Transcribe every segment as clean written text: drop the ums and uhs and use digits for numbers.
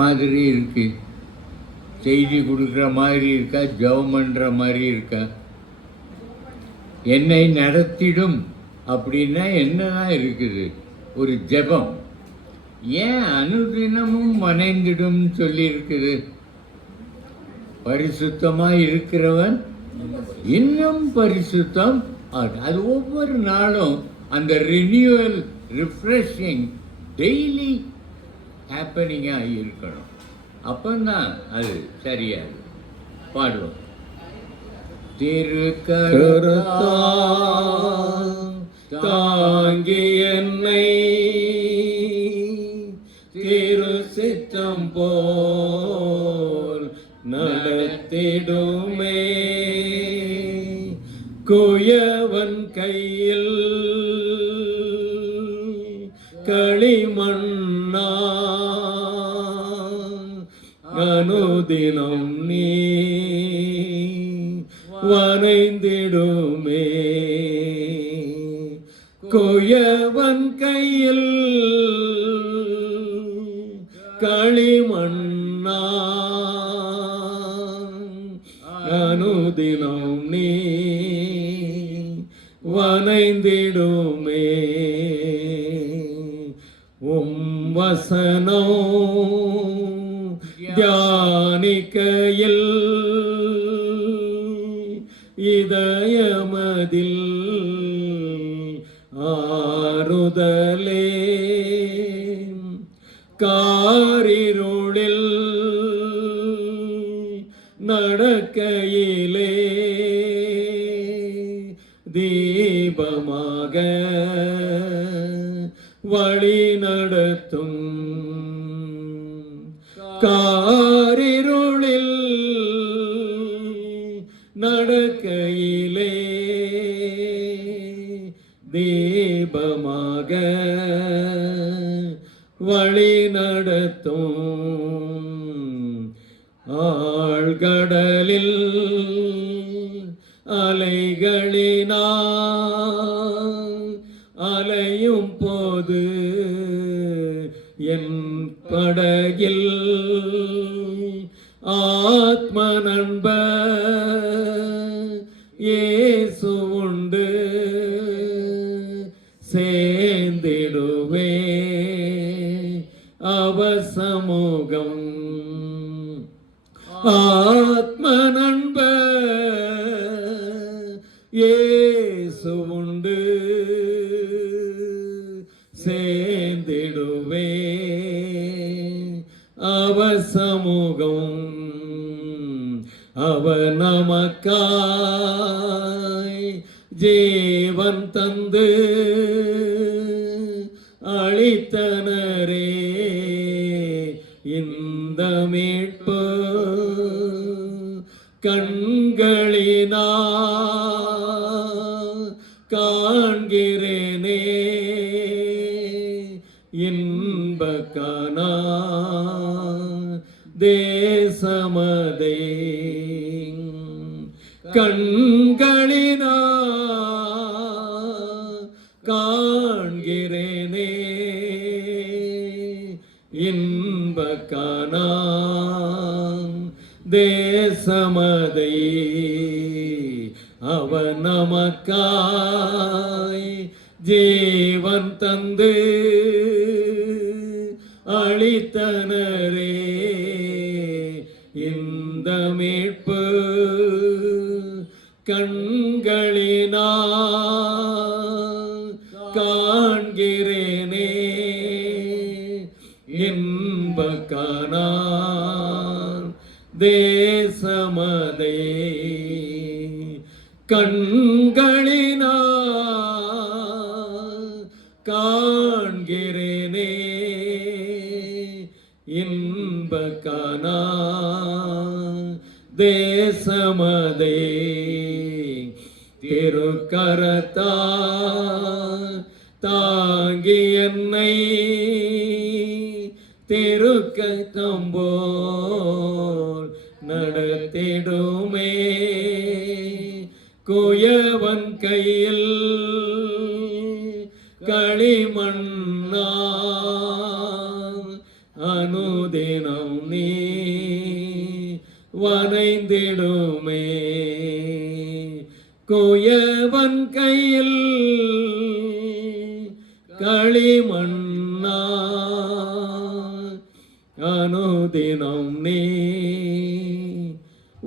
மாதிரி இருக்கு, செய்தி கொடுக்குற மாதிரி இருக்கா, ஜெபம் பண்ணுற மாதிரி இருக்கா? என்னை நடத்திடும் அப்படின்னா என்னதான் இருக்குது? ஒரு ஜெபம். ஏன் அனுதினமும் மனைந்திடும் சொல்லியிருக்குது? பரிசுத்தமாக இருக்கிறவன் இன்னும் பரிசுத்தம். அது ஒவ்வொரு நாளும் அந்த ரினியூவல், ரிஃப்ரெஷிங் டெய்லி ஹேப்பனிங்காக இருக்கணும். அப்பந்தான் அது சரியாது. பாடுவோம். தாங்கி என்னை திரு சித்தம் போல் நடத்திடுமே, குயவன் கையில் களிமண்ணா அனுதினம் நீ வரைந்திடுமே, குயவன் கையில் களிமண்ணா அனுதினம் நீ வரைந்திடுமே, வசனோ தியானிக்கையில் இதயமதில் ஆறுதலே, காரிருளில் நடக்கையிலே தீபமாக வழி நடத்தும், காரிருளில் நடக்கையிலே தீபமாக வழி நடத்தும், ஆழ்கடலில் அலைகளினால் அலையும் போது என் படகில் ஆத்ம நண்பர் இயேசு உண்டு, சேர்ந்திடுவே அவசமுகம், ஆத்ம நண்பர் இயேசு உண்டு, சேர்ந்திடுவே அவசமுகம், அவர் நமக்காய் ஜீவன் தந்து அளித்தனரே இந்த மீட்பு, கண்களினா காண்கிறேனே இன்பக்கானா தேசமதே, கண்களினா காண்கிறேனே இன்பக்கானா தேசமதை, அவன் நமக்காய் ஜீவன் தந்து அளித்தனரே இந்த மீட்பு, கண்களினா காண்கிறேனே இன்பக்கானா தேசமதே, கண்களினா காண்கிறேனே இன்பக்கானா தேசமதே, திருக்கரத்தா தாங்கி என்னை திருக்கம்போல் நடத்திடுமே, குயவன் கையில் களிமண்ணா அனுதினம் நீ வனைந்திடுமே. குயவன் கையில் களிமண்ணா அனுதினம் நீ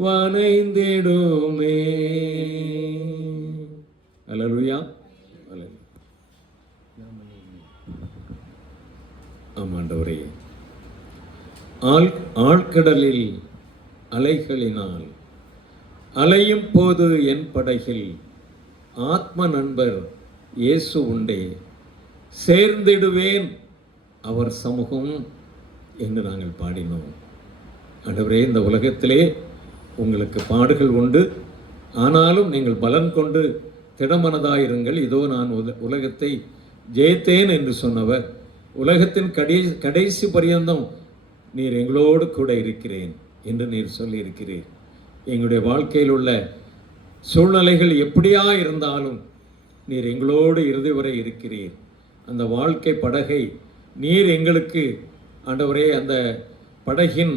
வனைந்திடுமே. அல்லேலூயா. ஆமாண்டவரே, ஆழ்கடலில் அலைகளினால் அலையும் போது என் படகில் ஆத்ம நண்பர் இயேசு உண்டே, சேர்ந்திடுவேன் அவர் சமூகம் என்று நாங்கள் பாடினோம். ஆண்டவரே, இந்த உலகத்திலே உங்களுக்கு பாடுகள் உண்டு, ஆனாலும் நீங்கள் பலன் கொண்டு திடமனதாயிருங்கள், இதோ நான் உலகத்தை ஜெயித்தேன் என்று சொன்னவர், உலகத்தின் கடைசி பரியந்தம் நீர் எங்களோடு கூட இருக்கிறேன் என்று நீர் சொல்லியிருக்கிறீர். எங்களுடைய வாழ்க்கையில் உள்ள சூழ்நிலைகள் எப்படியா இருந்தாலும் நீர் எங்களோடு இறுதி வரை இருக்கிறீர். அந்த வாழ்க்கை படகை நீர் எங்களுக்கு ஆண்டவரே, அந்த படகின்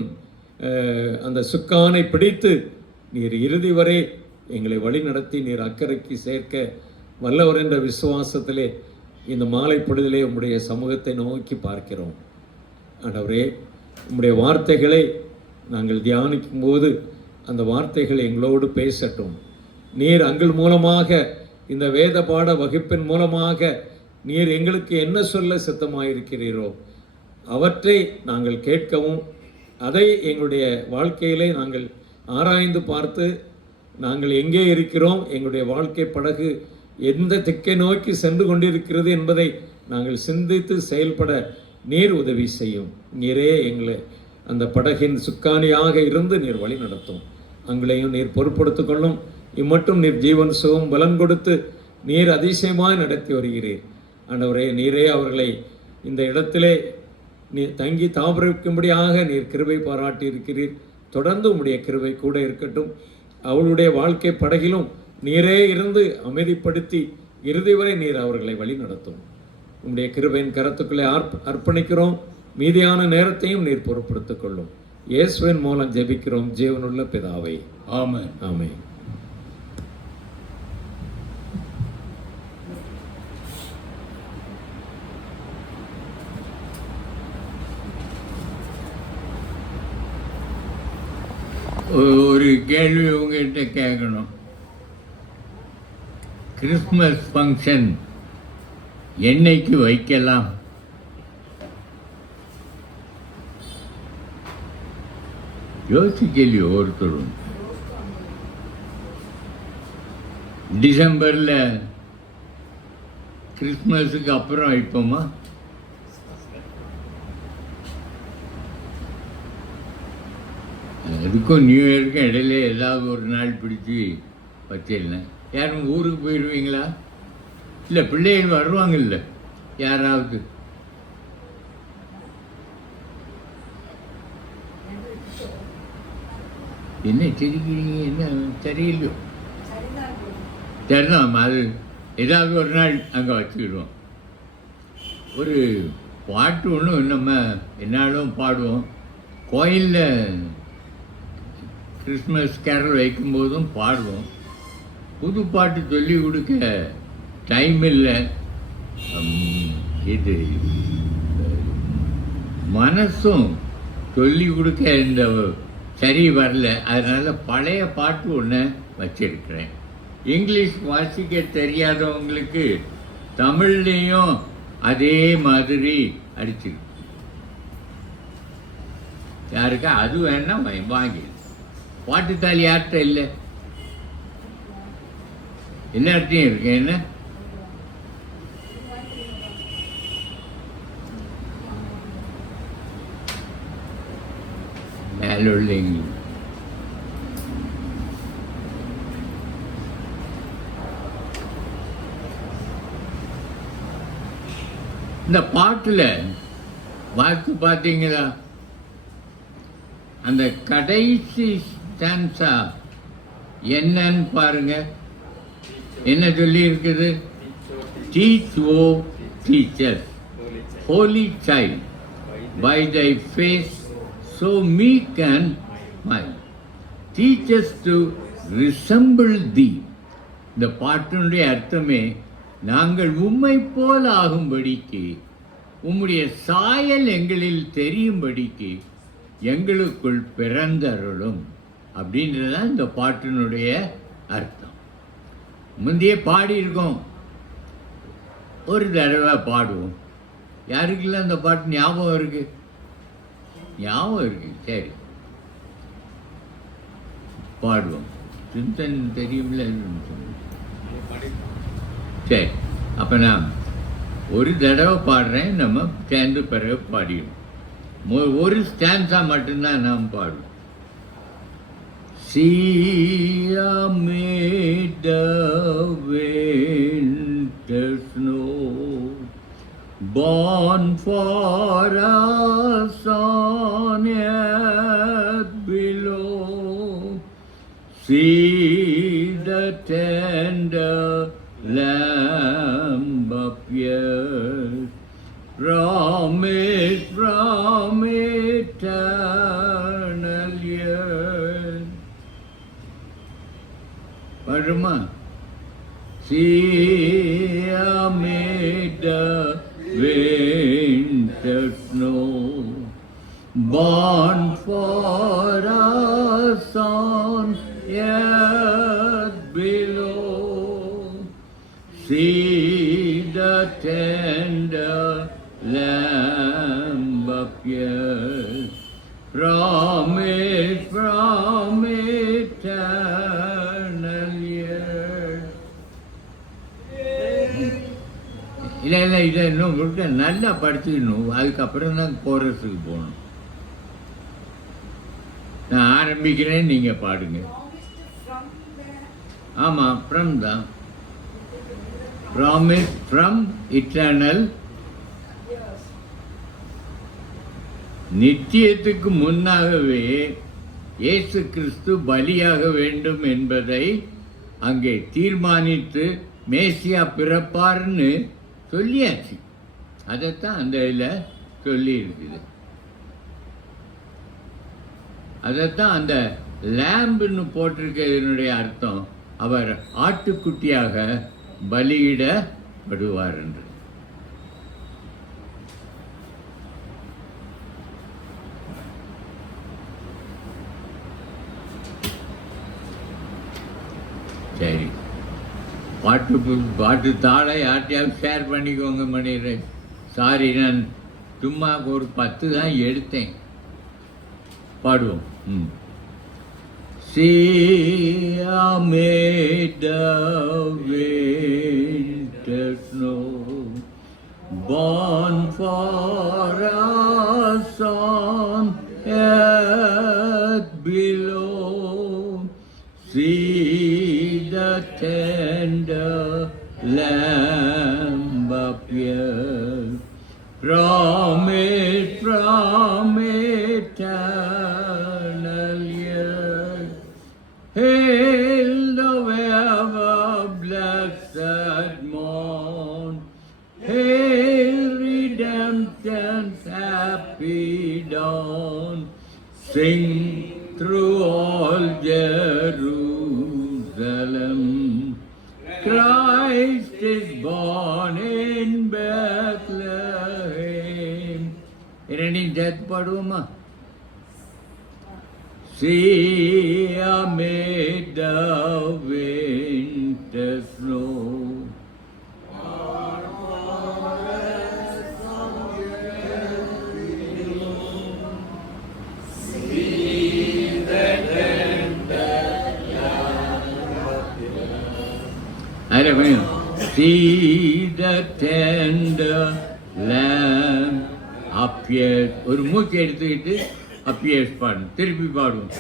அந்த சுக்கானை பிடித்து நீர் இறுதி வரை எங்களை வழி நடத்தி நீர் அக்கறைக்கு சேர்க்க வல்லவர் என்ற விசுவாசத்திலே இந்த மாலை பொழுதிலே உம்முடைய சமூகத்தை நோக்கி பார்க்கிறோம். ஆண்டவரே, உம்முடைய வார்த்தைகளை நாங்கள் தியானிக்கும் போது அந்த வார்த்தைகள் எங்களோடு பேசட்டும். நீர் அங்கள் மூலமாக இந்த வேத பாட வகுப்பின் மூலமாக நீர் எங்களுக்கு என்ன சொல்ல சித்தமாயிருக்கிறீரோ அவற்றை நாங்கள் கேட்கவும், அதை எங்களுடைய வாழ்க்கையிலே நாங்கள் ஆராய்ந்து பார்த்து நாங்கள் எங்கே இருக்கிறோம், எங்களுடைய வாழ்க்கை படகு எந்த திக்கை நோக்கி சென்று கொண்டிருக்கிறது என்பதை நாங்கள் சிந்தித்து செயல்பட நீர் உதவி செய்யும். நீரே எங்களை அந்த படகின் சுக்கானியாக இருந்து நீர் வழி நடத்தும். அங்களையும் நீர் பொறுப்படுத்திக் கொள்ளும். இம்மட்டும் நீர் ஜீவன் சுகம் பலன் கொடுத்து நீர் அதிசயமாய் நடத்தி வருகிறீர். ஆண்டவரே, நீரே அவர்களை இந்த இடத்திலே நீர் தங்கி தாபரிக்கும்படியாக நீர் கிருபை பாராட்டி இருக்கிறீர். தொடர்ந்து உம்முடைய கிருபை கூட இருக்கட்டும். அவளுடைய வாழ்க்கை படகிலும் நீரே இருந்து அமைதிப்படுத்தி இறுதி வரை நீர் அவர்களை வழி நடத்தும். உம்முடைய கிருபையின் கரத்துக்களை அர்ப்பணிக்கிறோம். மீதியான நேரத்தையும் நீர் பொறுப்படுத்திக் கொள்ளும். இயேசுவின் மூலம் ஜெபிக்கிறோம் ஜீவனுள்ள பிதாவே, ஆமென். ஆமென். ஒரு கேள்வி உங்ககிட்ட கேட்கணும். கிறிஸ்மஸ் ஃபங்க்ஷன் என்னைக்கு வைக்கலாம்? யோசிக்கலையோ ஒருத்தரும்? டிசம்பரில் கிறிஸ்மஸுக்கு அப்புறம் வைப்போமா? அதுக்கும் நியூ இயருக்கும் இடையில ஏதாவது ஒரு நாள் பிடிச்சி வச்சிடலாம். யாரும் ஊருக்கு போயிடுவீங்களா? இல்லை பிள்ளைகள் வருவாங்கல்ல யாராவது? என்ன சிரிக்கிறீங்க? என்ன சரியில்லையோ? சரிதான், அது ஏதாவது ஒரு நாள் அங்கே வச்சுக்கிடுவோம். ஒரு பாட்டு ஒன்று நம்ம என்னாலும் பாடுவோம். கோயிலில் கிறிஸ்மஸ் கேரல் வைக்கும்போதும் பாடுவோம். புது பாட்டு சொல்லி கொடுக்க டைம் இல்லை. இது மனசும் சொல்லி கொடுக்க இந்த சரி வரல. அதனால் பழைய பாட்டு ஒன்று வச்சிருக்கிறேன். இங்கிலீஷ் வாசிக்க தெரியாதவங்களுக்கு தமிழ்லேயும் அதே மாதிரி அடிச்சிருக்கு. யாருக்கா அது வேணா வாங்கி. பாட்டுத்தாலி யார்கிட்ட இல்லை, எல்லார்ட்டையும் இருக்கு. என்ன மேல உள்ள இங்கிலீஷ் இந்த பாட்டில் வாக்கு பார்த்தீங்களா? அந்த கடைசி ஸ்டான்ஸா என்னன்னு பாருங்க. என்ன சொல்லி இருக்குது? Teach o teacher, holy child, by thy face so meek and mild. Teach us to resemble thee. இந்த பாட்டினுடைய அர்த்தமே நாங்கள் உம்மை போல ஆகும்படிக்கு, உம்முடைய சாயல் எங்களில் தெரியும்படிக்கு எங்களுக்குள் பிறந்தருளும் அப்படின்றதான் இந்த பாட்டினுடைய அர்த்தம். முந்தைய பாடியிருக்கோம், ஒரு தடவை பாடுவோம். யாருக்கெல்லாம் அந்த பாட்டு ஞாபகம் இருக்கு? ஞாபகம் இருக்கு, சரி பாடுவோம். சிந்தன் தெரியும்ல, சரி. அப்போ நான் ஒரு தடவை பாடுறேன், நம்ம சேர்ந்து பிறகு பாடிடுவோம். ஒரு ஸ்டான்ஸா மட்டும்தான் நாம் பாடுவோம். See amid the winter snow, born for us on earth below. See the tender Lamb appear, promised from eternal years. Parma, see amid the winter snow, born for us on earth below. See the tender Lamb appear, promised from eternal years. இல்லை இதை இன்னும் முழுக்க நல்லா படிச்சுக்கணும். அதுக்கப்புறம் தான் கோரஸுக்கு போகணும். நான் ஆரம்பிக்கிறேன், நீங்கள் பாடுங்க. ஆமாம், ஃப்ரம் தான். Promise from eternal. நித்தியத்துக்கு முன்னாகவே இயேசு கிறிஸ்து பலியாக வேண்டும் என்பதை அங்கே தீர்மானித்து மேசியா பிறப்பார்னு சொல்லியாச்சு. அதைத்தான் அந்த இதில் சொல்லி இருக்குது. அதைத்தான் அந்த லேம்புன்னு போட்டிருக்கிறதுனுடைய அர்த்தம், அவர் ஆட்டுக்குட்டியாக பலியிடப்படுவார் என்று. சரி, பாட்டு தாளை யார்ட்டையாவது ஷேர் பண்ணிக்கோங்க மணிரே. சாரி, நான் சும்மா ஒரு 10 தான் எடுத்தேன். பாடுவோம். See amid the winter snow, born for us on earth below. See the tender Lamb appear, promised from eternal years. Hail the ever blessed morn, hail redemption's happy dawn. Sing through all Jerusalem, Christ is born in Bethlehem. இரண்டையும் சேர்த்து பாடுவோமா? See amid the winter snow, see the tender Lamb appears. ஒரு மூச்சு எடுத்துக்கிட்டு appears பாடும். திருப்பி பாடும்.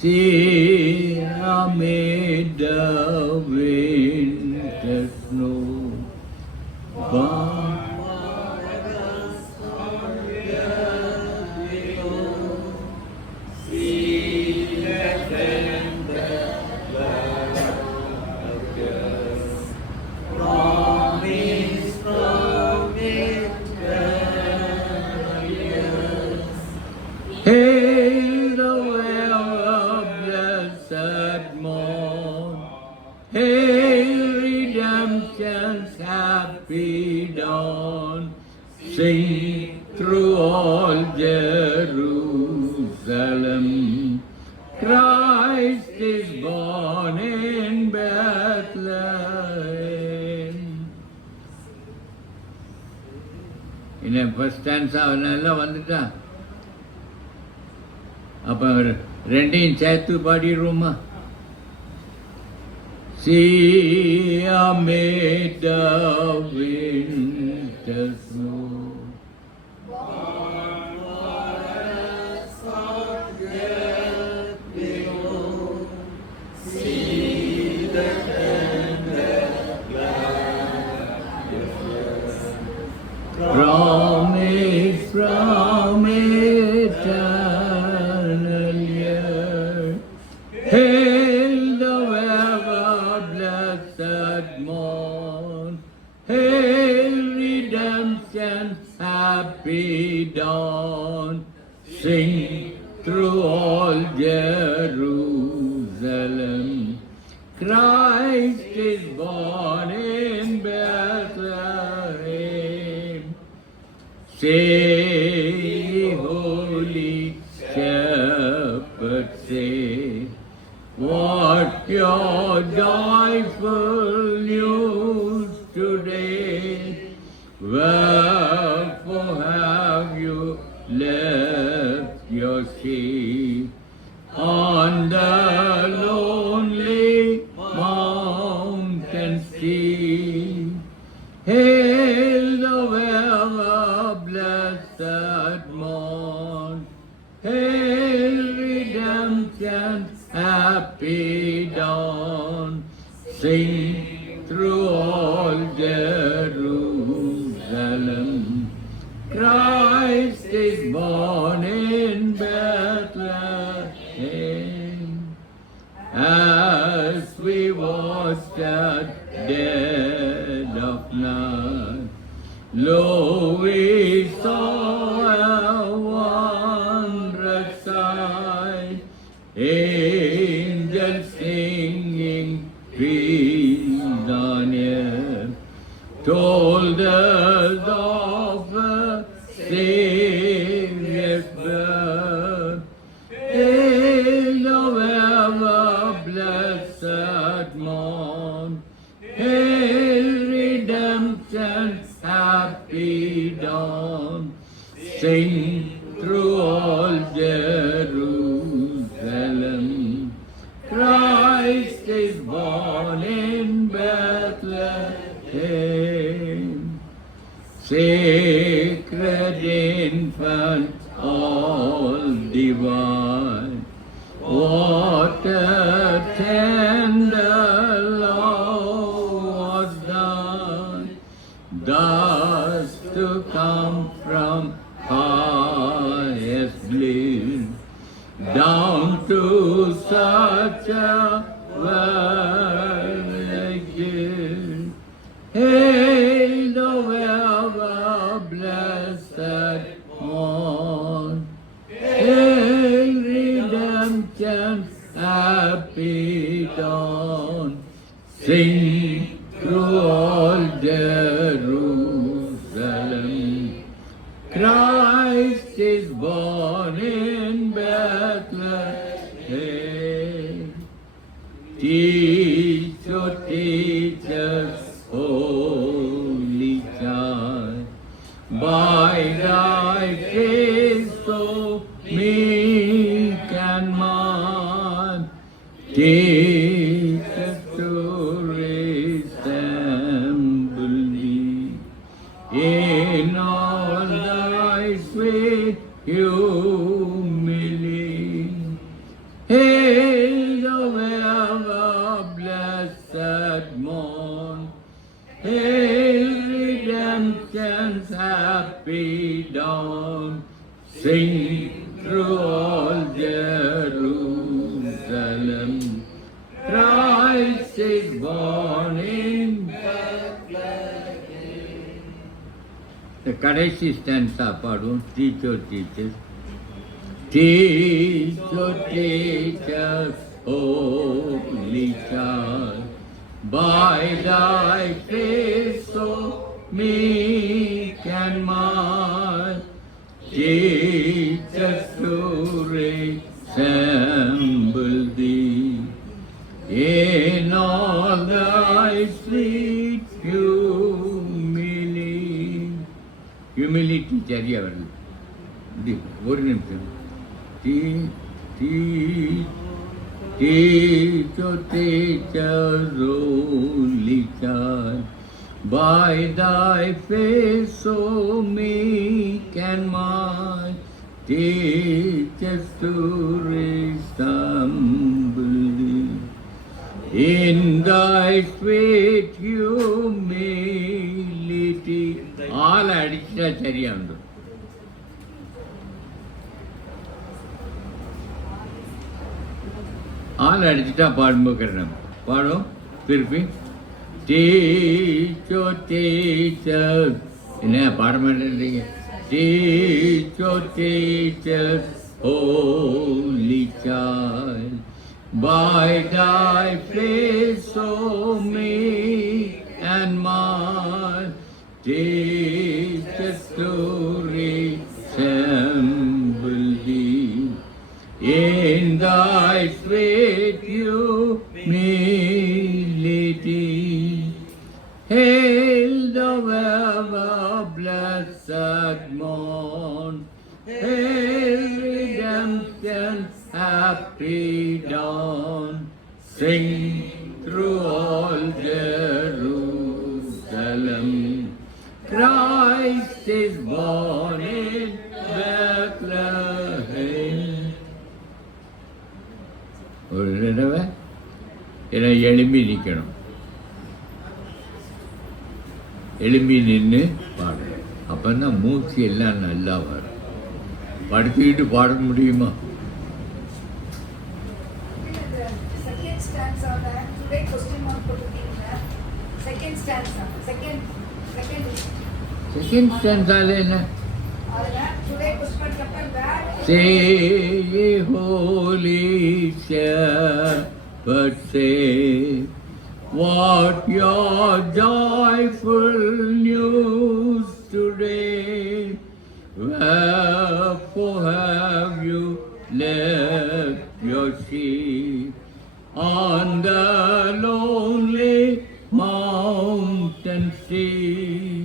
See amid the winter snow, born first stanza எல்லாம் வந்துட்டா. அப்போ ரெண்டையும் சேர்த்து பாடிடுவோமா? See amid the winter snow, promise from eternal year. Hail the ever blessed morn. Hail redemption's happy dawn. Sing through all Jerusalem. Christ is born in Bethlehem. Say, holy shepherds, say, what your joyful news today? Wherefore have you left your sheep on the lonely mountain sea? Hail the ever blessed morn. Hail redemption's happy dawn. Sing through all Jerusalem. Christ is born in Bethlehem. As we watched at dead of night, lo, we saw a wondrous sight. Angels singing peace on earth, told us of a Savior's birth. Hail the ever blessed morn. Hail redemption's happy dawn. Sing through all Jerusalem. Christ is born in Bethlehem. Sacred infant, all divine, what a tender love was thine, thus to come from highest bliss down to such a world like this. Hail the ever blessed morn. Hail redemption's happy dawn. Sing through all Jerusalem. Christ is born in Bethlehem. Teach, O teach us, holy child, by thy face so meek and mild. Teach us to resemble thee in all thy sweet humility. Hail the ever blessed morn. Hail redemption's happy dawn. Sing through all Jerusalem. Christ is born in Bethlehem. The கடைசி stanza பாடும். Teach, O teachers. Teach, O teachers, holy child, by thy face so meek and mild. Teach us to resemble thee in all thy sweet humility. Humility சரியாக வருது. இது ஒரு நிமிஷம். Teacher, only child, by thy face so meek and mild, teach us to rest humbly in thy sweet humility. ஆள் அடிச்சா சரியா வந்துடும். ஆள் அடிச்சுட்டா பாடும்போது பாடும் திருப்பி. டீச்சர் என்ன பாட மாட்டேன்றீங்க? Teacher holy child, by thy face so meek and mild, teach us to resemble thee in thy sweet humility. Hail the ever blessed morn, hail redemption's happy dawn. Sing through all Jerusalem, Christ is born in Bethlehem. ஒரு தடவை என்னை எழும்பி நிற்கணும். எழும்பி நின்று பாடணும். அப்போ தான் மூச்சு எல்லாம் நல்லா வரும். படுத்துக்கிட்டு பாட முடியுமா? செகண்ட் ஸ்டான்ஸால என்ன? Say, ye holy shepherd, say, what your joyful news today? Wherefore have you left your sheep on the lonely mountain steep?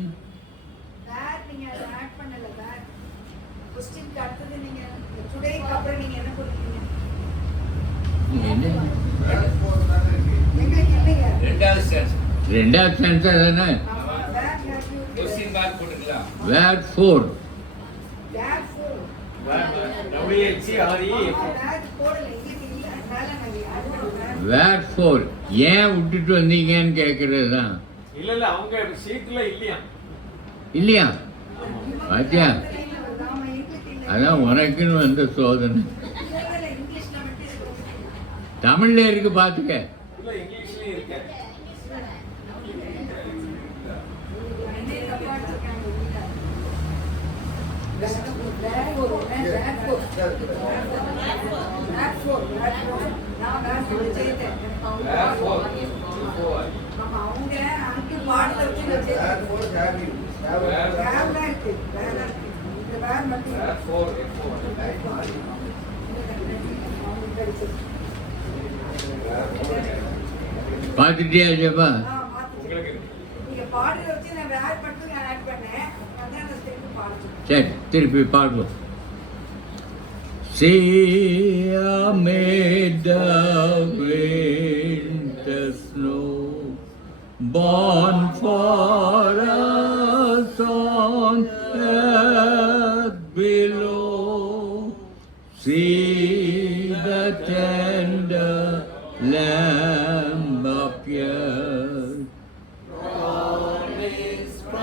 ரெண்டாவது ஸ்டான்ஸ் தானே? Wherefore ஏன் விட்டுட்டு வந்தீங்கன்னு கேட்கறது தான். இல்லையா? பாத்தியா, அதான் உனக்குன்னு வந்த சோதனை. தமிழ்ல இருக்கு, பாத்துக்க. பாத்துட்டியா ஜெபா? சரி, திருப்பி பாடுவோம். See, amid the winter snow, born for us on earth below, see the tender Lamb appear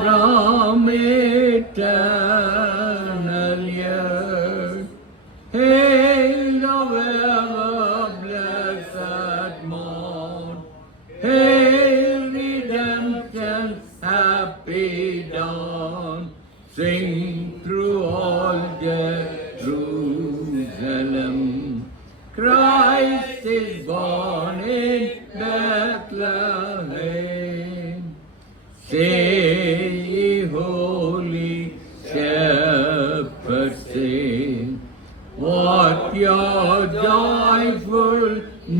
from eternal years. Hail the ever blessed morn, hail redemption's happy dawn. Sing through all Jerusalem, Christ is born in Bethlehem. Say, ye holy shepherds, say, what your joyful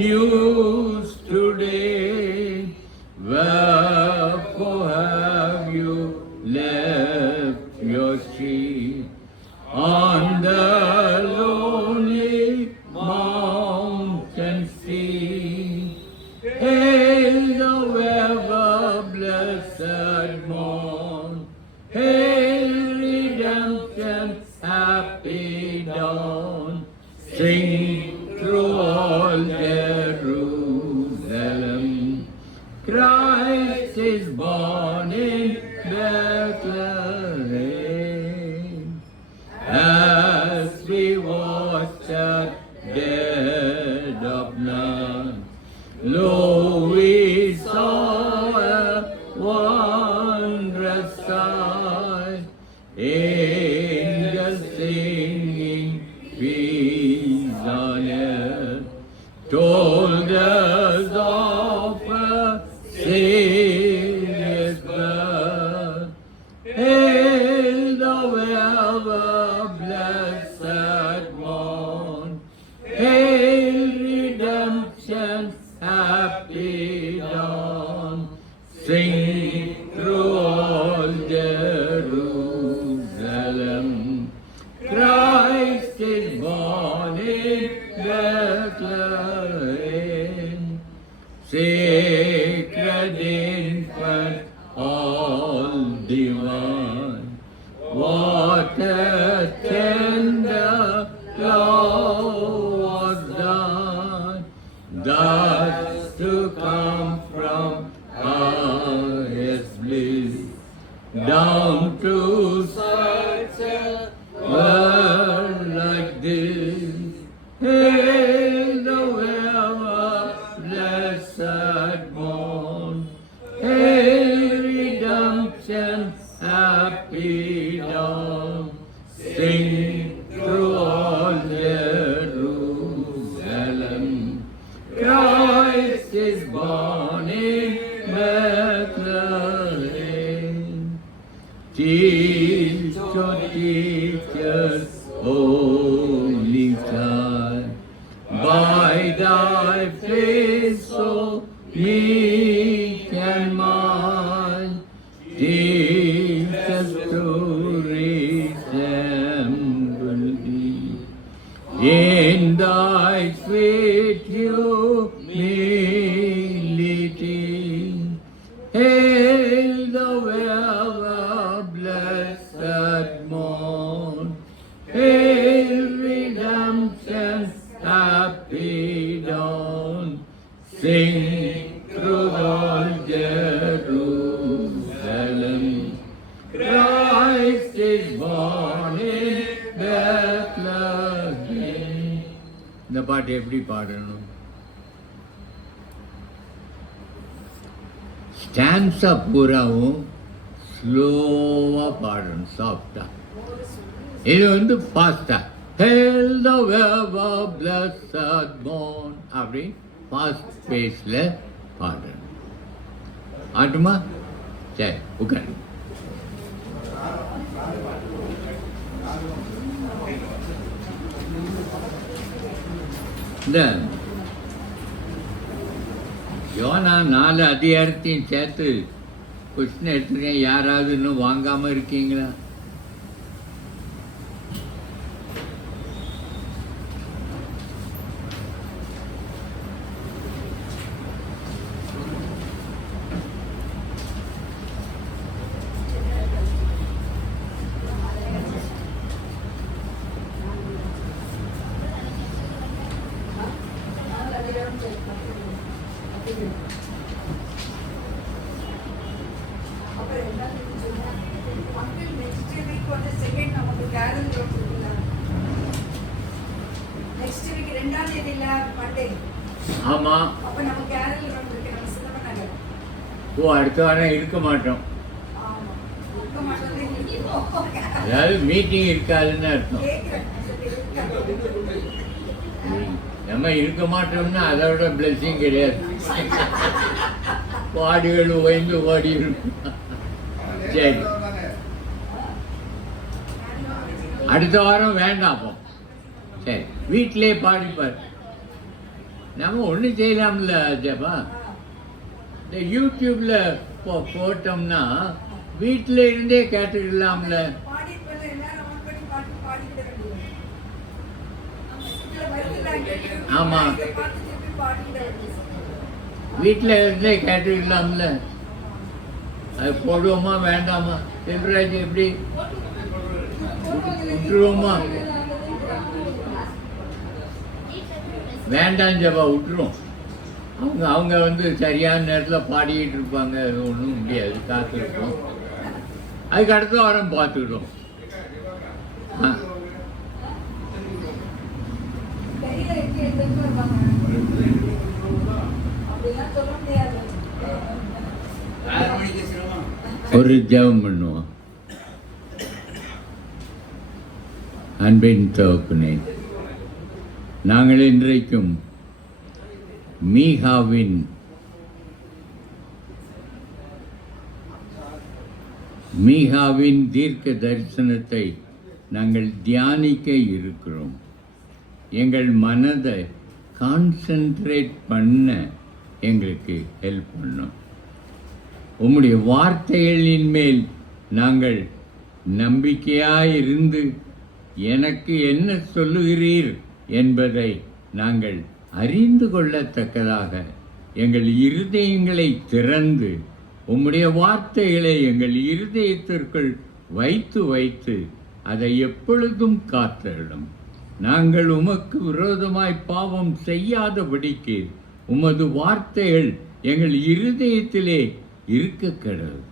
news today? Wherefore have you left your Sing through all Jerusalem, Christ is born in Bethlehem. As we watch the dead of night, lo, we saw a wondrous sight. Angels singing peace on earth, told us of a Savior's birth. Hail the ever-blessed morn, hail redemption's happy dawn. Sing through all Jerusalem, Christ is born in Bethlehem. Sacred infant, all divine, what a tender love was done, thus to come from highest bliss down to such a world like this. Hail the ever-blessed morn, hail redemption's happy dawn. Sing through all Jerusalem, Christ is born in Bethlehem. Teach to teachers, holy star, by thy face so meek and mild, teach us to resemble thee in thy sweet humility. Hail the ever-blessed morn, hail redemption's happy dawn. Sing through all Jerusalem, Christ is born in Bethlehem. இந்த பாட்டு எப்படி பாடணும்? Stanza பூராவும் ஸ்லோவாக பாடணும், சாஃப்டா. இது ஃபாஸ்டா. Hail the ever-blessed morn, அப்படி ஃபாஸ்ட் பேஸில் பாடணும். ஆட்டுமா? சரி, உட்காரு. இந்த யோனா 4 அதிகாரத்தையும் சேர்த்து கொஸ்டின் எடுத்துருக்கேன். யாராவது இன்னும் வாங்காமல் இருக்கீங்களா? ஆமா. ஓ, அடுத்த வாரம் இருக்க மாட்டோம். அதாவது மீட்டிங் இருக்காதுன்னு அர்த்தம். நம்ம இருக்க மாட்டோம்னா அதோட பிளெஸிங் கிடையாது. பாடிகள் ஓய்ந்து ஓடி இருக்கும். சரி, அடுத்த வாரம் வேண்டாம். அப்போ சரி, வீட்டிலே பாடிப்பார். நம்ம ஒன்றும் செய்யலாம்ல ஜப்பா. இந்த யூடியூப்ல போட்டோம்னா வீட்டில் இருந்தே கேட்டுக்கலாம்ல. ஆமாம், வீட்டில் இருந்தே கேட்டுக்கலாம்ல. அது போடுவோமா வேண்டாமா? செல்வராஜ் எப்படி விட்டுருவோமா? வேண்டாம் ஜபா விட்டுரும். அவங்க வந்து சரியான நேரத்தில் பாடிக்கிட்டு இருப்பாங்க, அது ஒன்றும் முடியாது, காத்திருப்போம். அதுக்கு அடுத்த வாரம் பார்த்துக்கிட்டோம். ஒரு ஜெபம் பண்ணுவோம். அன்பின் தகப்பனே, நாங்கள் இன்றைக்கும் மீகாவின் தீர்க்க தரிசனத்தை நாங்கள் தியானிக்க இருக்கிறோம். எங்கள் மனதை கான்சென்ட்ரேட் பண்ண எங்களுக்கு ஹெல்ப் பண்ணும். உம்முடைய வார்த்தைகளின் மேல் நாங்கள் நம்பிக்கையாயிருந்து எனக்கு என்ன சொல்லுகிறீர் என்பதை நாங்கள் அறிந்து கொள்ளத்தக்கதாக எங்கள் இருதயங்களை திறந்து உம்முடைய வார்த்தைகளை எங்கள் இருதயத்திற்குள் வைத்து வைத்து அதை எப்பொழுதும் காத்தருளும். நாங்கள் உமக்கு விரோதமாய் பாவம் செய்யாதபடிக்கு உமது வார்த்தைகள் எங்கள் இருதயத்திலே இருக்க கடவுள்.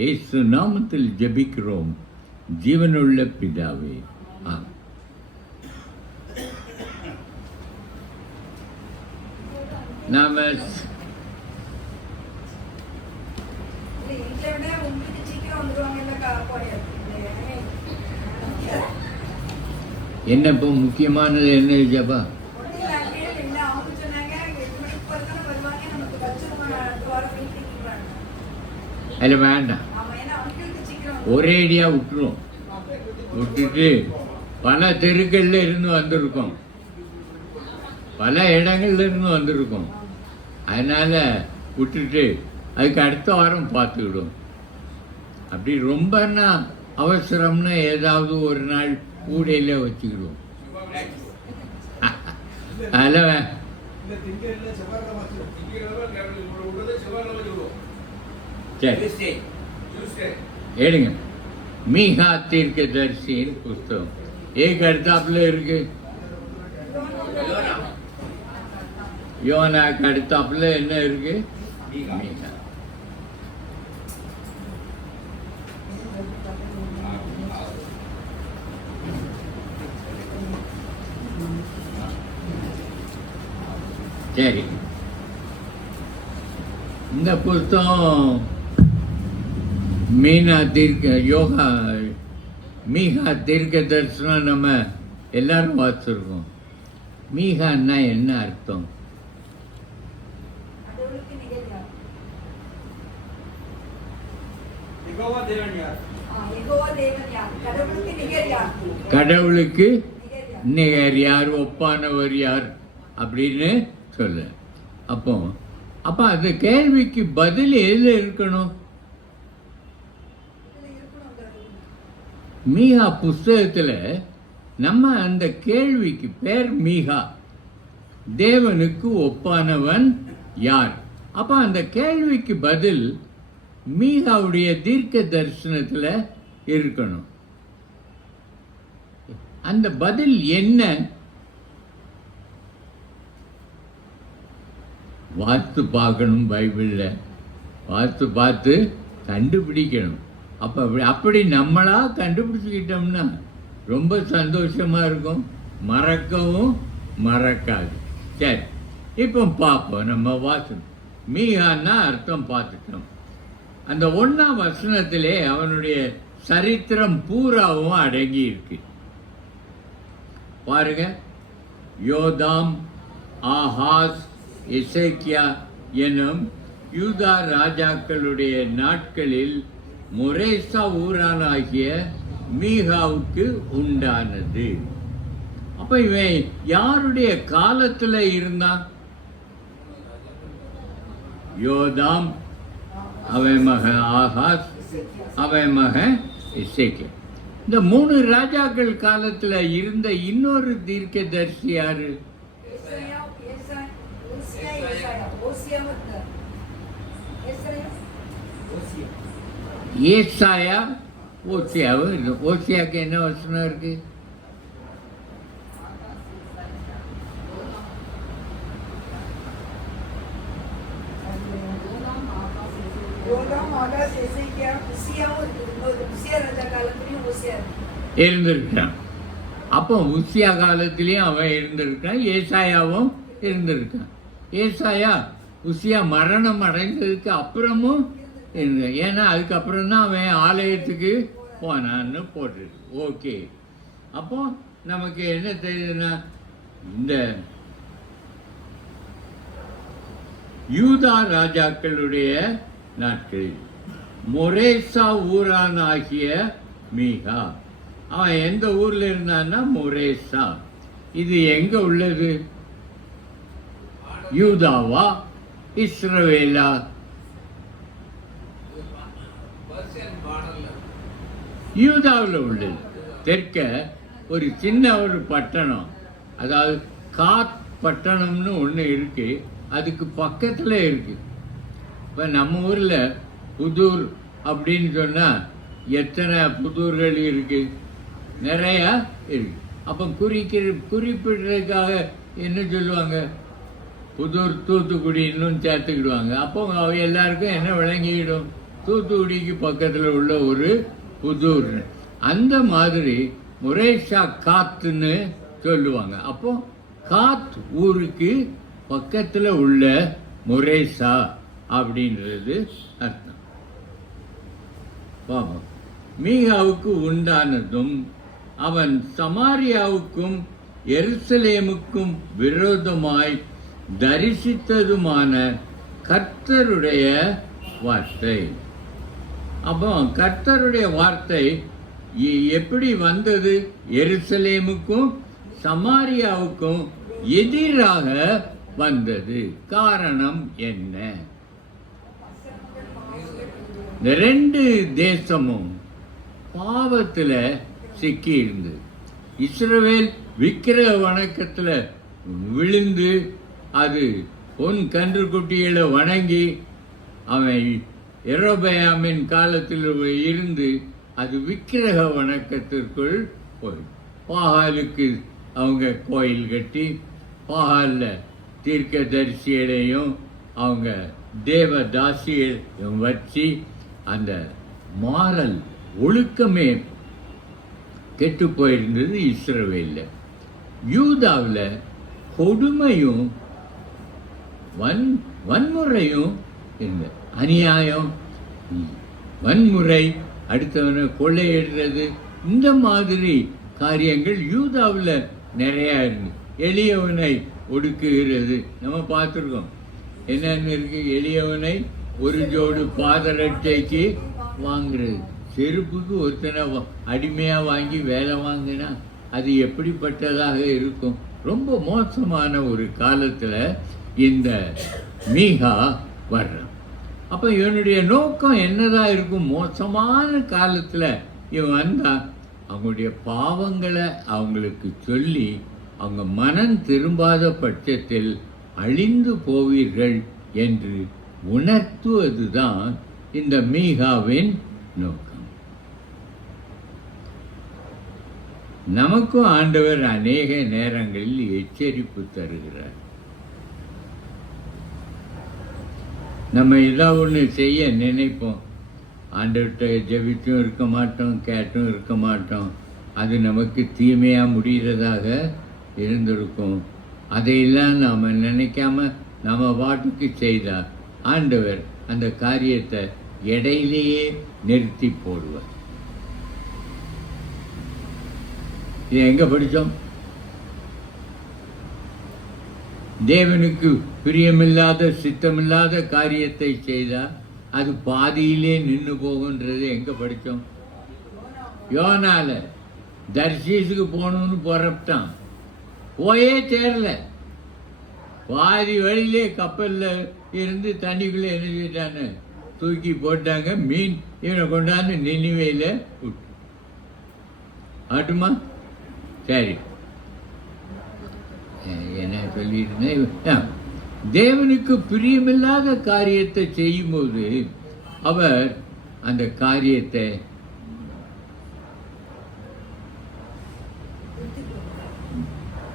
இயேசு நாமத்தில் ஜெபிக்கிறோம் ஜீவனுள்ள பிதாவே. நாம என்ன இப்போ முக்கியமானது என்ன ஜபா? அதில் வேண்டாம், ஒரேடியாக விட்டுரும். விட்டுட்டு பல தெருக்கள்ல இருந்து வந்திருக்கோம், பல இடங்கள்ல இருந்து வந்திருக்கோம். அதனால விட்டுட்டு அதுக்கு அடுத்த வாரம் பார்த்துக்கிடும். அப்படி ரொம்பன்னா அவசரம்னா ஏதாவது ஒரு நாள் கூடையில வச்சுக்கிடுவோம். அதில் சரி எடுங்க. மீகா தீர்க்க தரிசியின் புஸ்தகம் ஏக அடுத்தாப்புல இருக்கு. யோனாக்கு அடுத்தாப்புல என்ன இருக்கு? மீகா. சரி, இந்த புஸ்தகம் மீகா தீர்க்க தரிசனம் நம்ம எல்லாரும் வாசிச்சிருக்கோம். மீகான்னா என்ன அர்த்தம்? கடவுளுக்கு நிகர் யார், ஒப்பானவர் யார் அப்படின்னு சொல்லு. அப்போ அந்த கேள்விக்கு பதில் எதுல இருக்கணும்? மீகா புஸ்தகத்துல நம்ம அந்த கேள்விக்கு பேர் மீகா, தேவனுக்கு ஒப்பானவன் யார். அப்ப அந்த கேள்விக்கு பதில் மீகாவுடைய தீர்க்க தரிசனத்துல இருக்கணும். அந்த பதில் என்ன? வாத்து பார்க்கணும், பைபிள்ல வாத்து பார்த்து கண்டுபிடிக்கணும். அப்படி நம்மளா கண்டுபிடிச்சிக்கிட்டோம்னா ரொம்ப சந்தோஷமா இருக்கும், மறக்கவும் மறக்காது. சரி, இப்போ பார்ப்போம். நம்ம வாசம் மீகான்னா அர்த்தம் பார்த்துட்டோம். அந்த 1ஆம் வசனத்திலே அவனுடைய சரித்திரம் பூராவும் அடங்கி இருக்கு. பாருங்க, யோதாம், ஆஹாஸ், எசேக்கியா எனும் யூதா ராஜாக்களுடைய நாட்களில் மொரேசா ஊரானாகிய மீகாவுக்கு உண்டானது. அப்ப இவன் யாருடைய காலத்துல இருந்தான்? யோதாம், அவன் மகன் ஆகாஸ், அவன் மகன் எசேக்கியா. இந்த 3 ராஜாக்கள் காலத்துல இருந்த இன்னொரு தீர்க்கதரிசி யாரு? ஏசாயா, ஓசியாவும். ஓசியாக்கு என்ன வசனம் இருக்கு? ஆமாம், ஆகாஸ், எசேக்கியா, உசியாவும் இருக்குது. உசியா ராஜா காலத்துலயும் உசியா இருக்கு. இருந்திருக்கான். அப்போ உசியா காலத்திலையும் அவன் இருந்திருக்கான், ஏசாயாவும் இருந்திருக்கான். ஏசாயா உசியா மரணம் அடைந்ததுக்கு அப்புறமும் இருந்த, ஏன்னா அதுக்கப்புறம் தான் அவன் ஆலயத்துக்கு போனான்னு போட்டிருக்கு. ஓகே, அப்போ நமக்கு என்ன தெரியுதுன்னா, இந்த யூதா ராஜாக்களுடைய நாட்கள் மொரேசா ஊரானாகிய மீகா, அவன் எந்த ஊர்ல இருந்தான்னா மொரேசா. இது எங்க உள்ளது? யூதாவா இஸ்ரவேலா? யூதாவில் உள்ளது. தெற்க ஒரு சின்ன ஒரு பட்டணம், அதாவது காத் பட்டணம்னு ஒன்று இருக்கு, அதுக்கு பக்கத்தில் இருக்கு. இப்போ நம்ம ஊரில் புதூர் அப்படின்னு சொன்னால் எத்தனை புதூர்கள் இருக்கு? நிறையா இருக்கு. அப்போ குறிப்பிடுறதுக்காக என்ன சொல்லுவாங்க? புதூர் தூத்துக்குடி இன்னும் சேர்த்துக்கிடுவாங்க. அப்போ எல்லாருக்கும் என்ன விளங்கிடும்? தூத்துக்குடிக்கு பக்கத்தில் உள்ள ஒரு புதூர். அந்த மாதிரி மொரேசா காத்துன்னு சொல்லுவாங்க. அப்போ காத் ஊருக்கு பக்கத்தில் உள்ள மொரேசா அப்படின்றது அர்த்தம். பாபம் மீகாவுக்கு உண்டானதும் அவன் சமாரியாவுக்கும் எருசலேமுக்கும் விரோதமாய் தரிசித்ததுமான கர்த்தருடைய வார்த்தை. அப்போ கர்த்தருடைய வார்த்தை எப்படி வந்தது? எருசலேமுக்கும் சமாரியாவுக்கும் எதிராக வந்தது. காரணம் என்ன? இந்த ரெண்டு தேசமும் பாவத்தில் சிக்கி இருந்தது. இஸ்ரவேல் விக்கிரக வணக்கத்தில் விழுந்து அது பொன் கன்றுக்குட்டிகளை வணங்கி அவன் எரோபயாமின் காலத்தில் இருந்து அது விக்கிரக வணக்கத்திற்குள் போய் பாகாலுக்கு அவங்க கோயில் கட்டி பாகாலில் தீர்க்கதரிசிகளையும் அவங்க தேவதாசியையும் வச்சு அந்த மாறல் ஒழுக்கமே கெட்டு போயிருந்தது இஸ்ரவேலில். யூதாவில் கொடுமையும் வன்முறையும் இருந்தது. அநியாயம், வன்முறை, அடுத்தவனை கொள்ளையிடுறது, இந்த மாதிரி காரியங்கள் யூதாவில் நிறையா இருந்து. எளியவனை ஒடுக்குகிறது நம்ம பார்த்துருக்கோம். என்னென்னு இருக்கு? எளியவனை ஒரு ஜோடு பாதரட்டைக்கு வாங்குறது. செருப்புக்கு ஒருத்தனை அடிமையாக வாங்கி வேலை வாங்கினா அது எப்படிப்பட்டதாக இருக்கும்? ரொம்ப மோசமான ஒரு காலத்தில் இந்த மீகா வர்றான். அப்போ இவனுடைய நோக்கம் என்னதான் இருக்கும்? மோசமான காலத்தில் இவன் வந்தால் அவங்களுடைய பாவங்களை அவங்களுக்கு சொல்லி அவங்க மனம் திரும்பாத பட்சத்தில் அழிந்து போவீர்கள் என்று உணர்த்துவதுதான் இந்த மீகாவின் நோக்கம். நமக்கும் ஆண்டவர் அநேக நேரங்களில் எச்சரிப்பு தருகிறார். நம்ம ஏதாவது ஒன்று செய்ய நினைப்போம், ஆண்டவர்கிட்ட ஜெபிச்சும் இருக்க மாட்டோம், கேட்டும் இருக்க மாட்டோம். அது நமக்கு தீமையாக முடிகிறதாக இருந்திருக்கும். அதையெல்லாம் நாம் நினைக்காம நம்ம பாட்டுக்கு செய்தால் ஆண்டவர் அந்த காரியத்தை இடையிலேயே நிறுத்தி போடுவார். இதை எங்கே படித்தோம்? தேவனுக்கு பிரியமில்லாத சித்தமில்லாத காரியத்தை செய்தால் அது பாதியிலே நின்று போகுன்றது எங்கே படித்தோம்? யோனால தர்ஷீஸுக்கு போகணும்னு புறப்பட்டான், போயே சேரல. பாதி வழியிலே கப்பலில் இருந்து தண்ணிக்குள்ளே என்ன செஞ்சிட்டான்னு தூக்கி போட்டாங்க. மீன் இவனை கொண்டாந்து நினிவேல விட்டு ஆட்டுமா? சரி, என்ன சொல்லியிருந்தேன்? தேவனுக்கு பிரியமில்லாத காரியத்தை செய்யும்போது அவர் அந்த காரியத்தை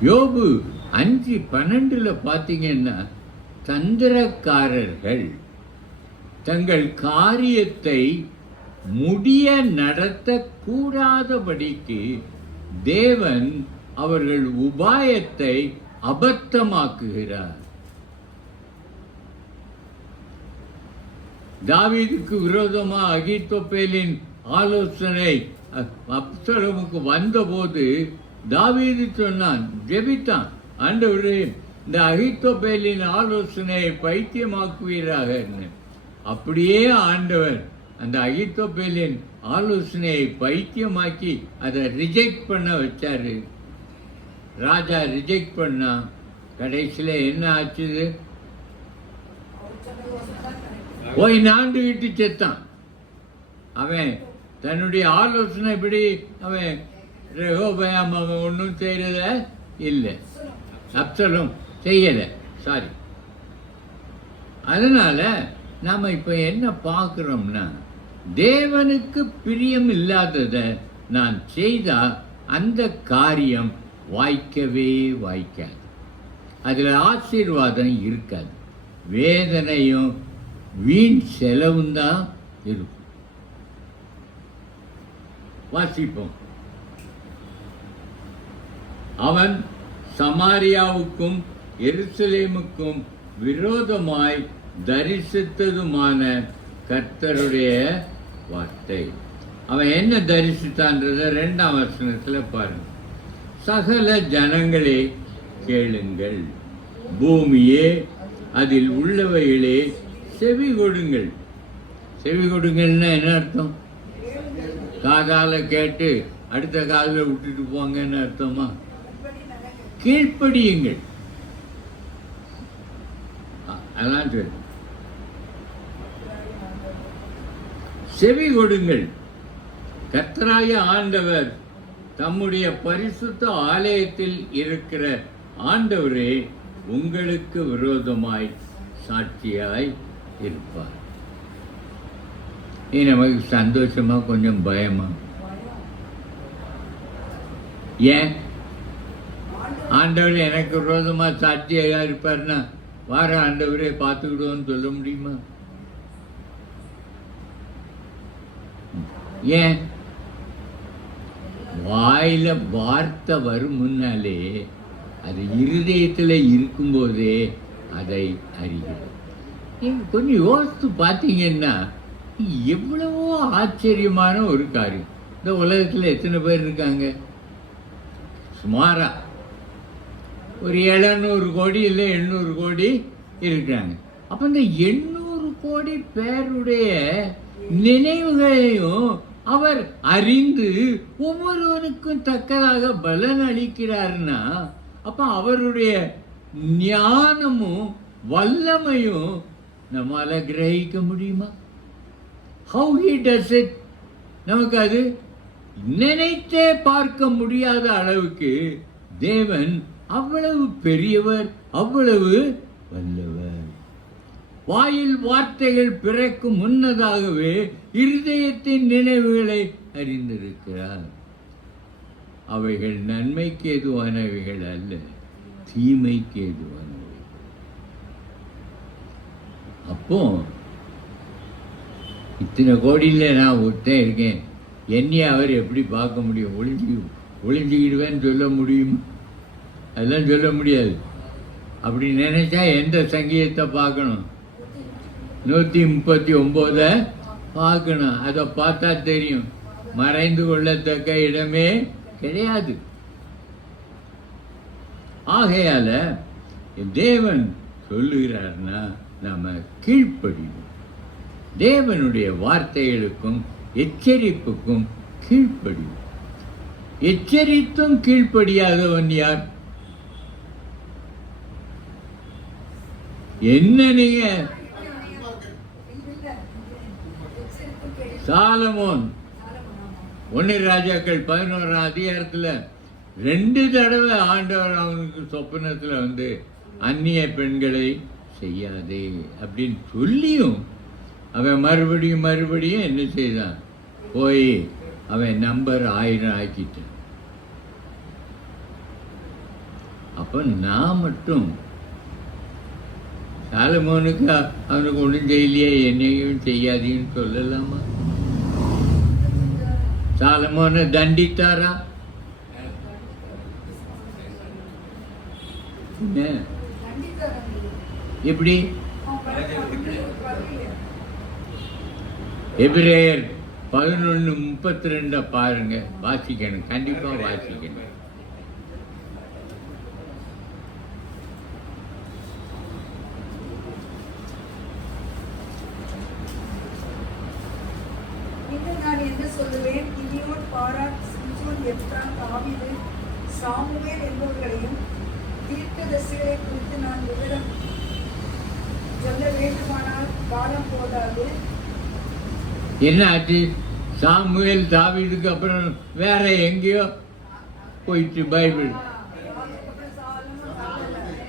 யோபு 5:12 பார்த்தீங்கன்னா, தந்திரக்காரர்கள் தங்கள் காரியத்தை முடிய நடத்தக்கூடாதபடிக்கு தேவன் அவர்கள் உபாயத்தை அபத்தமாக்குகிறார். தாவீதுக்கு விரோதமாக அகித்தோப்பேலின் ஆலோசனை அப்சலோமுக்கு வந்தபோது தாவீது சொன்னான், ஜெபித்தான், ஆண்டவரே இந்த அகித்தோப்பேலின் ஆலோசனையை பைத்தியமாக்குவீராக. அப்படியே ஆண்டவர் அந்த அகித்தோப்பேலின் ஆலோசனையை பைத்தியமாக்கி அதை ரிஜெக்ட் பண்ண வச்சாரு. ராஜா ரிஜெக்ட் பண்ணா. கடைசியில் என்ன ஆச்சுது? போய் நாண்டுகிட்டு செத்தான். அவன் தன்னுடைய ஆலோசனை இப்படி அவன் ரெகோபயாம் அவன் ஒன்றும் செய்யறத இல்லை, அப்சலோம் செய்யலை, சாரி. அதனால நாம் இப்போ என்ன பார்க்குறோம்னா, தேவனுக்கு பிரியம் இல்லாததை நான் செய்தால் அந்த காரியம் வாய்க்கவே வாய்க்காது. அதில் ஆசீர்வாதம் இருக்காது, வேதனையும் வீண் செலவும் தான் இருக்கும். வாசிப்போம். அவன் சமாரியாவுக்கும் எருசலேமுக்கும் விரோதமாய் தரிசித்ததுமான கர்த்தருடைய வார்த்தை. அவன் என்ன தரிசித்தான்றத 2ஆம் வசனத்தில் பாருங்க. சகல ஜனங்களே கேளுங்கள், பூமியே அதில் உள்ளவைகளே செவி கொடுங்கள். செவி கொடுங்கள்னா என்ன அர்த்தம்? காதால கேட்டு அடுத்த காதில் விட்டுட்டு போங்கன்னு அர்த்தமா? கீழ்ப்படியுங்கள், அதான் சொல்லு. செவி கொடுங்கள். கர்த்தராய ஆண்டவர் தம்முடைய பரிசுத்த ஆலயத்தில் இருக்கிற ஆண்டவரே உங்களுக்கு விரோதமாய் சாட்சியாய் இருப்பார். நமக்கு சந்தோஷமா கொஞ்சம் பயமா? ஏன்? ஆண்டவர் எனக்கு விரோதமா சாட்சியா இருப்பார்னா வார ஆண்டவரே பார்த்துக்கிடுவோன்னு சொல்ல முடியுமா? ஏன்? வாயில வார்த்தை வரும் முன்னாலே அது இருதயத்தில் இருக்கும்போதே அதை அறிகிறோம். கொஞ்சம் யோசித்து பார்த்தீங்கன்னா எவ்வளவோ ஆச்சரியமான ஒரு காரியம். இந்த உலகத்தில் எத்தனை பேர் இருக்காங்க? சுமாரா ஒரு 700 கோடி இல்லை 800 கோடி இருக்கிறாங்க. அப்போ இந்த 800 கோடி பேருடைய நினைவுகளையும் அவர் அறிந்து ஒவ்வொருவனுக்கும் தக்கதாக பலன் அளிக்கிறார்னா அப்ப அவருடைய ஞானமும் வல்லமையும் நம்மால கிரகிக்க முடியுமா? How he does it? நமக்கு அது நினைத்தே பார்க்க முடியாத அளவுக்கு தேவன் அவ்வளவு பெரியவர், அவ்வளவு வல்லவர். வாயில் வார்த்தைகள் பிறக்கும் முன்னதாகவே இருதயத்தின் நினைவுகளை அறிந்திருக்கிறார். அவைகள் நன்மைக்கு ஏதுவானவைகள் அல்ல, தீமைக்கு ஏதுவானவை. அப்போ இத்தனை கோடியில் நான் ஒருத்தன் இருக்கேன், என்னைய அவர் எப்படி பார்க்க முடியும்? ஒளிஞ்சிக்கிடுவேன்னு சொல்ல முடியும்? அதெல்லாம் சொல்ல முடியாது. அப்படி நினைச்சா எந்த சங்கீதத்தை பார்க்கணும்? 139 பார்க்கணும். அதை பார்த்தா தெரியும், மறைந்து கொள்ளத்தக்க இடமே கிடையாது. ஆகையால தேவன் சொல்லுகிறார்னா நாம கீழ்ப்படிவோம். தேவனுடைய வார்த்தைகளுக்கும் எச்சரிப்புக்கும் கீழ்ப்படிவோம். எச்சரித்தும் கீழ்ப்படியாதவன் யார்? என்ன நீங்க சாலமோன் 1 ராஜாக்கள் 11ஆம் அதிகாரத்தில் 2 தடவை ஆண்டவர் அவனுக்கு சொப்பனத்தில் வந்து அந்நிய பெண்களை செய்யாதே அப்படின்னு சொல்லியும் அவன் மறுபடியும் என்ன செய்தான்? போய் அவன் நம்பர் 1000 ஆக்கிட்டான். அப்ப நான் மட்டும் சாலமோனுக்கு அவனுக்கு ஒன்றும் செய்யலையே, என்னையும் செய்யாதீன்னு சொல்லலாமா? சாலமோனை தண்டித்தாரா? என்ன? எப்படி? எபிரேயர் 11:32 பாருங்க, வாசிக்கணும், கண்டிப்பா வாசிக்கணும். இன்னும் நான் என்ன சொல்லுவேன்? கிதியோன், பாராக், சிம்சோன், எப்தான், தாவீது, சாமுவேல் என்பவர்களையும் தீர்க்கதரிசிகளை குறித்து நான் விவரம் சொல்ல வேண்டுமானால் காலம் போதாது. என்ன ஆச்சு? சாமுவேல் தாவீதுக்கு அப்புறம் வேற எங்கேயோ போயிட்டு பைபிள்.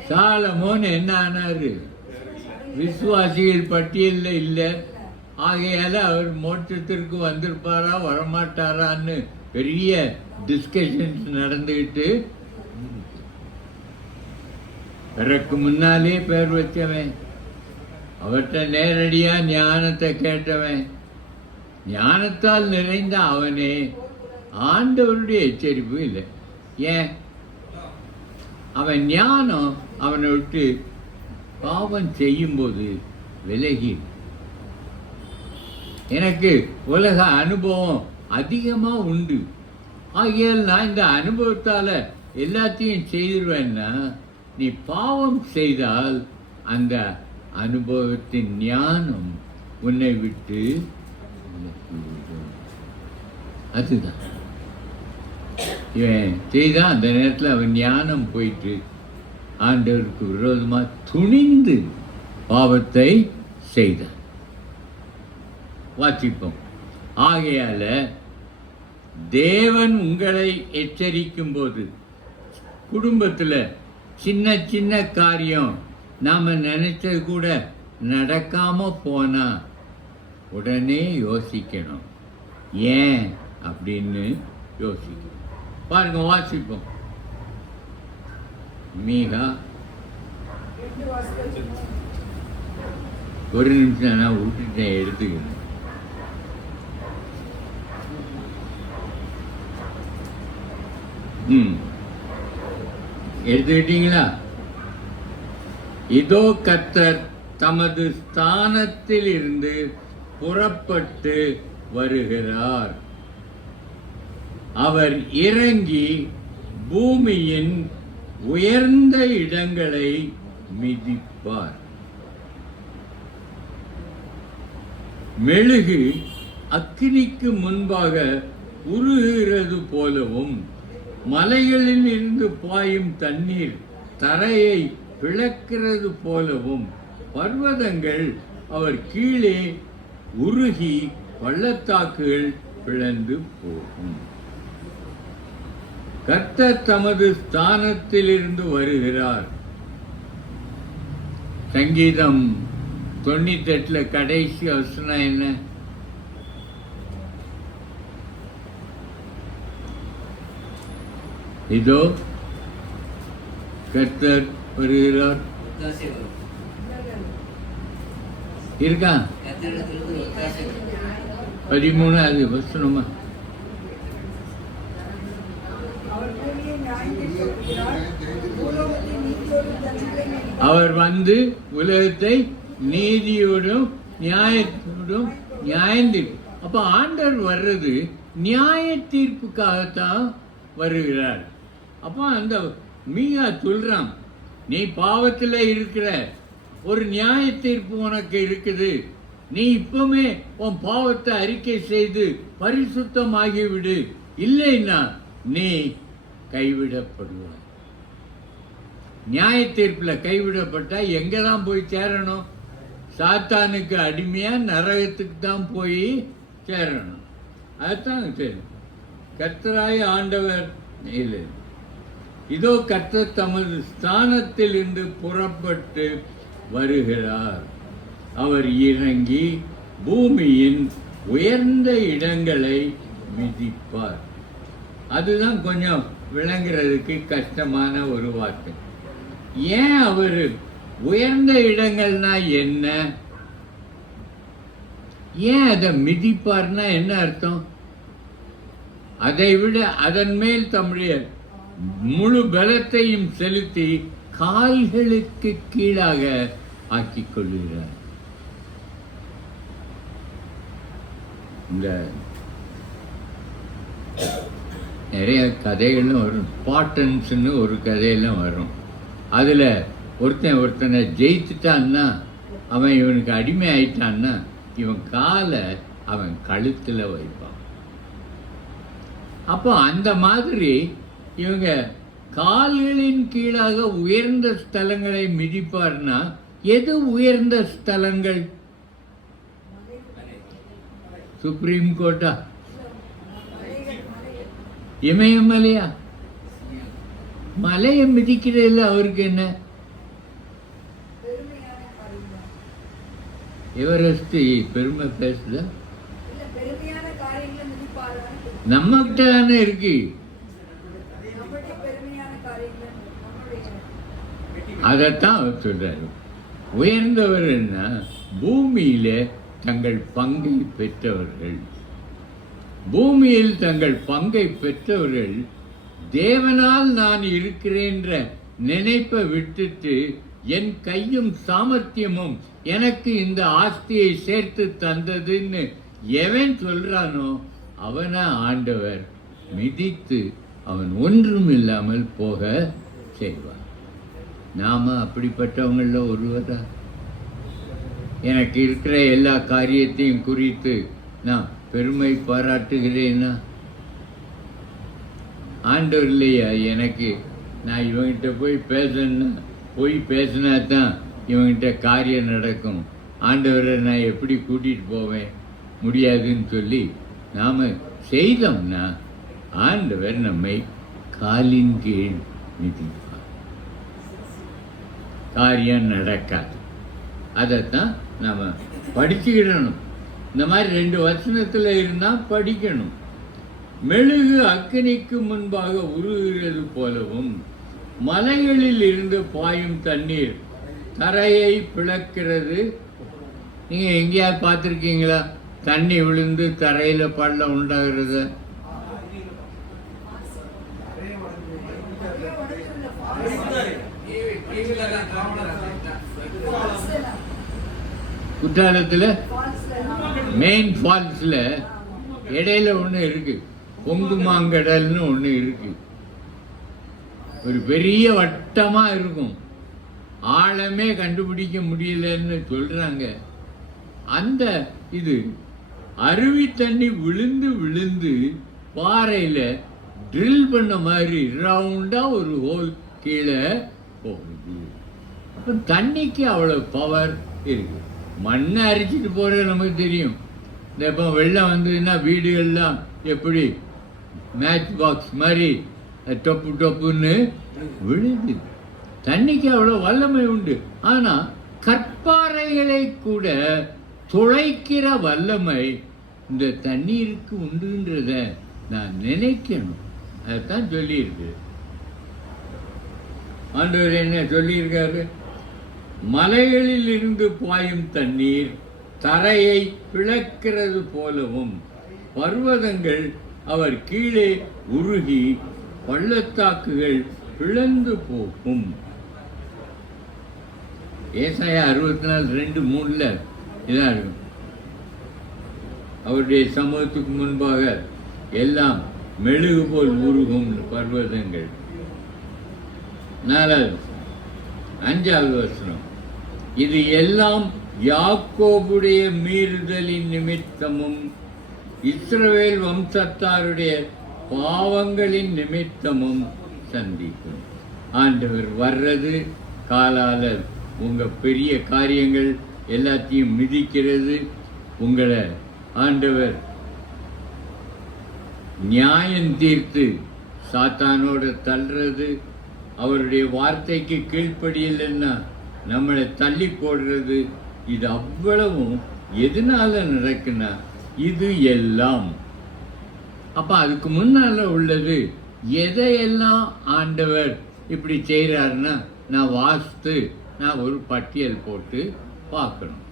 சாலமோன் என்ன ஆனாரு? விசுவாசிகள் பட்டியலில் இல்லை. ஆகையால அவர் மோட்சத்திற்கு வந்திருப்பாரா வரமாட்டாரான்னு பெரிய டிஸ்கஷன்ஸ் நடந்துக்கிட்டு, பிறக்கு முன்னாலே பேர் வச்சவன், அவர்கிட்ட நேரடியா ஞானத்தை கேட்டவன், ஞானத்தால் நிறைந்த அவனே ஆண்டவருடைய எச்சரிப்பு இல்லை. ஏன்? அவன் ஞானம் அவனை விட்டு பாவம் செய்யும்போது விலகி. எனக்கு உலக அனுபவம் அதிகமாக உண்டு, ஆகையால் நான் இந்த அனுபவத்தால் எல்லாத்தையும் செய்திருவேன்னா, நீ பாவம் செய்தால் அந்த அனுபவத்தின் ஞானம் உன்னை விட்டு விலகிவிடும். அதுதான் இவன் செய்தான். அந்த நேரத்தில் அவன் ஞானம் போயிட்டு ஆண்டவருக்கு விரோதமாக துணிந்து பாவத்தை செய்தான். வாசிப்போம். ஆகையால தேவன் உங்களை எச்சரிக்கும் போது, குடும்பத்தில் சின்ன சின்ன காரியம் நாம் நினைச்சது கூட நடக்காம போனா உடனே யோசிக்கணும், ஏன் அப்படின்னு யோசிக்கணும். பாருங்க, வாசிப்போம். மீகா, ஒரு நிமிஷம் நான் விட்டுட்டேன், எடுத்துக்கணும். எடுத்துக்கிட்டீங்களா? இதோ கர்த்தர் தமது ஸ்தானத்தில் இருந்து புறப்பட்டு வருகிறார். அவர் இறங்கி பூமியின் உயர்ந்த இடங்களை மிதிப்பார். மெழுகு அக்கினிக்கு முன்பாக உருகிறது போலவும், மலைகளில் இருந்து பாயும் தண்ணீர் தரையை பிளக்கிறது போலவும் பர்வதங்கள் அவர் கீழே உருகி பள்ளத்தாக்குகள் பிளந்து போகும். கர்த்தர் தமது ஸ்தானத்திலிருந்து வருகிறார். சங்கீதம் 98 கடைசி வசனம் என்ன? இதோ கர்த்தர் வருகிறார். இருக்கா? 13 வசனமா? அவர் வந்து உலகத்தை நீதியோடும் நியாயத்தோடும் நியாயந்தீர்ப்பு. அப்ப ஆண்டவர் வர்றது நியாய தீர்ப்புக்காகத்தான் வருகிறார். அப்போ அந்த மீகா சொல்றான், நீ பாவத்தில் இருக்கிற, ஒரு நியாய தீர்ப்பு உனக்கு இருக்குது, நீ இப்பவுமே உன் பாவத்தை அறிக்கை செய்து பரிசுத்தமாகிவிடு, இல்லைன்னா நீ கைவிடப்படுவாய். நியாய தீர்ப்பில் கைவிடப்பட்டா எங்கே தான் போய் சேரணும்? சாத்தானுக்கு அடிமையாக நரகத்துக்கு தான் போய் சேரணும். அதுதான் சரி. கர்த்தராய் ஆண்டவர் இல்லை. இதோ கர்த்தர் தமது ஸ்தானத்தில் இருந்து புறப்பட்டு வருகிறார். அவர் இறங்கி பூமியின் உயர்ந்த இடங்களை மிதிப்பார். அதுதான் கொஞ்சம் விளங்குறதுக்கு கஷ்டமான ஒரு வார்த்தை. ஏன் அவர் உயர்ந்த இடங்கள்னா என்ன? ஏன் அதை மிதிப்பார்னா என்ன அர்த்தம்? அதை விட அதன் மேல் தம்முடைய முழு பலத்தையும் செலுத்தி கால்களுக்கு கீழாக ஆக்கிக் கொள்கிறார். இந்த நிறைய கதைகளும் வரும். ஸ்பார்டன்ஸ்னு ஒரு கதையெல்லாம் வரும். அதில் ஒருத்தனை ஜெயிச்சுட்டான்னா, அவன் இவனுக்கு அடிமை ஆயிட்டான்னா, இவன் காலை அவன் கழுத்தில் வைப்பான். அப்போ அந்த மாதிரி இவங்க கால்களின் கீழாக உயர்ந்த ஸ்தலங்களை மிதிப்பார்னா, எது உயர்ந்த ஸ்தலங்கள்? சுப்ரீம் கோர்ட்டா, இமயமலையா? மலையை மிதிக்கிறதில்ல அவருக்கு என்ன? எவரெஸ்ட் பெருமை பேசுதா? நம்ம கிட்ட தானே இருக்கு. அதைத்தான் அவர் சொல்றாரு. உயர்ந்தவர் என்ன? பூமியில தங்கள் பங்கை பெற்றவர்கள். பூமியில் தங்கள் பங்கை பெற்றவர்கள் தேவனால் நான் இருக்கிறேன்ற நினைப்பை விட்டுட்டு, என் கையும் சாமர்த்தியமும் எனக்கு இந்த ஆஸ்தியை சேர்த்து தந்ததுன்னு எவன் சொல்றானோ அவனை ஆண்டவர் மிதித்து அவன் ஒன்றும் இல்லாமல் போக செய்வார். நாம அப்படிப்பட்டவங்கள ஒருவரா? எனக்கு இருக்கிற எல்லா காரியத்தையும் குறித்து நான் பெருமை பாராட்டுகிறேன்னா? ஆண்டவர் இல்லையா எனக்கு? நான் இவங்கிட்ட போய் பேசினா தான் இவங்கிட்ட காரியம் நடக்கும். ஆண்டவரை நான் எப்படி கூட்டிகிட்டு போவேன்? முடியாதுன்னு சொல்லி நாம் செய்தோம்னா ஆண்டவர் நம்மை காலின் கீழ் மிதிப்பார். காரியம் நடக்காது. அதைத்தான் நாம் படிச்சுக்கிடணும். இந்த மாதிரி 2 வசனத்தில் இருந்தால் படிக்கணும். மெழுகு அக்கினிக்கு முன்பாக உருகுகிறது போலவும், மலைகளில் இருந்து பாயும் தண்ணீர் தரையை பிளக்கிறது. நீங்கள் எங்கேயாவது பார்த்துருக்கீங்களா தண்ணி விழுந்து தரையில் பள்ளம் உண்டாகிறது? குற்றாலத்தில் மெயின் ஃபால்ஸில் இடையில ஒன்று இருக்கு, பொங்குமாங்கடல்னு ஒன்று இருக்கு. ஒரு பெரிய வட்டமாக இருக்கும், ஆழமே கண்டுபிடிக்க முடியலன்னு சொல்றாங்க. அந்த இது அருவி தண்ணி விழுந்து விழுந்து பாறையில ட்ரில் பண்ண மாதிரி ரவுண்டா ஒரு ஹோல் கீழே போகுது. அப்போ தண்ணிக்கு அவ்வளோ பவர் இருக்கு. மண்ணை அரிச்சிட்டு போகிறது நமக்கு தெரியும். இந்த இப்போ வெள்ளம் வந்ததுன்னா வீடுகள்லாம் எப்படி மேட்ச் பாக்ஸ் மாதிரி டொப்பு டொப்புன்னு விழுது. தண்ணிக்கு அவ்வளோ வல்லமை உண்டு. ஆனால் கற்பாறைகளை கூட துளைக்கிற வல்லமை இந்த தண்ணீருக்கு உண்டுன்றத நான் நினைக்கணும். அதைத்தான் சொல்லியிருக்கு. ஆண்டவர் என்ன சொல்லியிருக்காரு? மலைகளில் இருந்து பாயும் தண்ணீர் தரையை பிளக்கிறது போலவும், பர்வதங்கள் அவர் கீழே உருகி பள்ளத்தாக்குகள் பிளந்து போகும். ஏசாயா 64:2-3 இதான் இருக்கும். அவருடைய சமூகத்துக்கு முன்பாக எல்லாம் மெழுகு போல் உருகும் பர்வதங்கள். 4வது 5வது வசனம், இது எல்லாம் யாக்கோபுடைய மீறுதலின் நிமித்தமும் இஸ்ரவேல் வம்சத்தாருடைய பாவங்களின் நிமித்தமும் சந்திக்கும். ஆண்டவர் வர்றது காலால உங்க பெரிய காரியங்கள் எல்லாத்தையும் மிதிக்கிறது. உங்களை ஆண்டவர் நியாயம் தீர்த்து சாத்தானோட தள்ளுறது, அவருடைய வார்த்தைக்கு கீழ்ப்படியலைன்னா நம்மளை தள்ளி போடுறது. இது அவ்வளவும் எதனால நடக்குன்னா இது எல்லாம். அப்ப அதுக்கு முன்னால உள்ளது எதையெல்லாம் ஆண்டவர் இப்படி செய்கிறாருன்னா, நான் வாஸ்து நான் ஒரு பட்டியல் போட்டு பார்க்கணும்.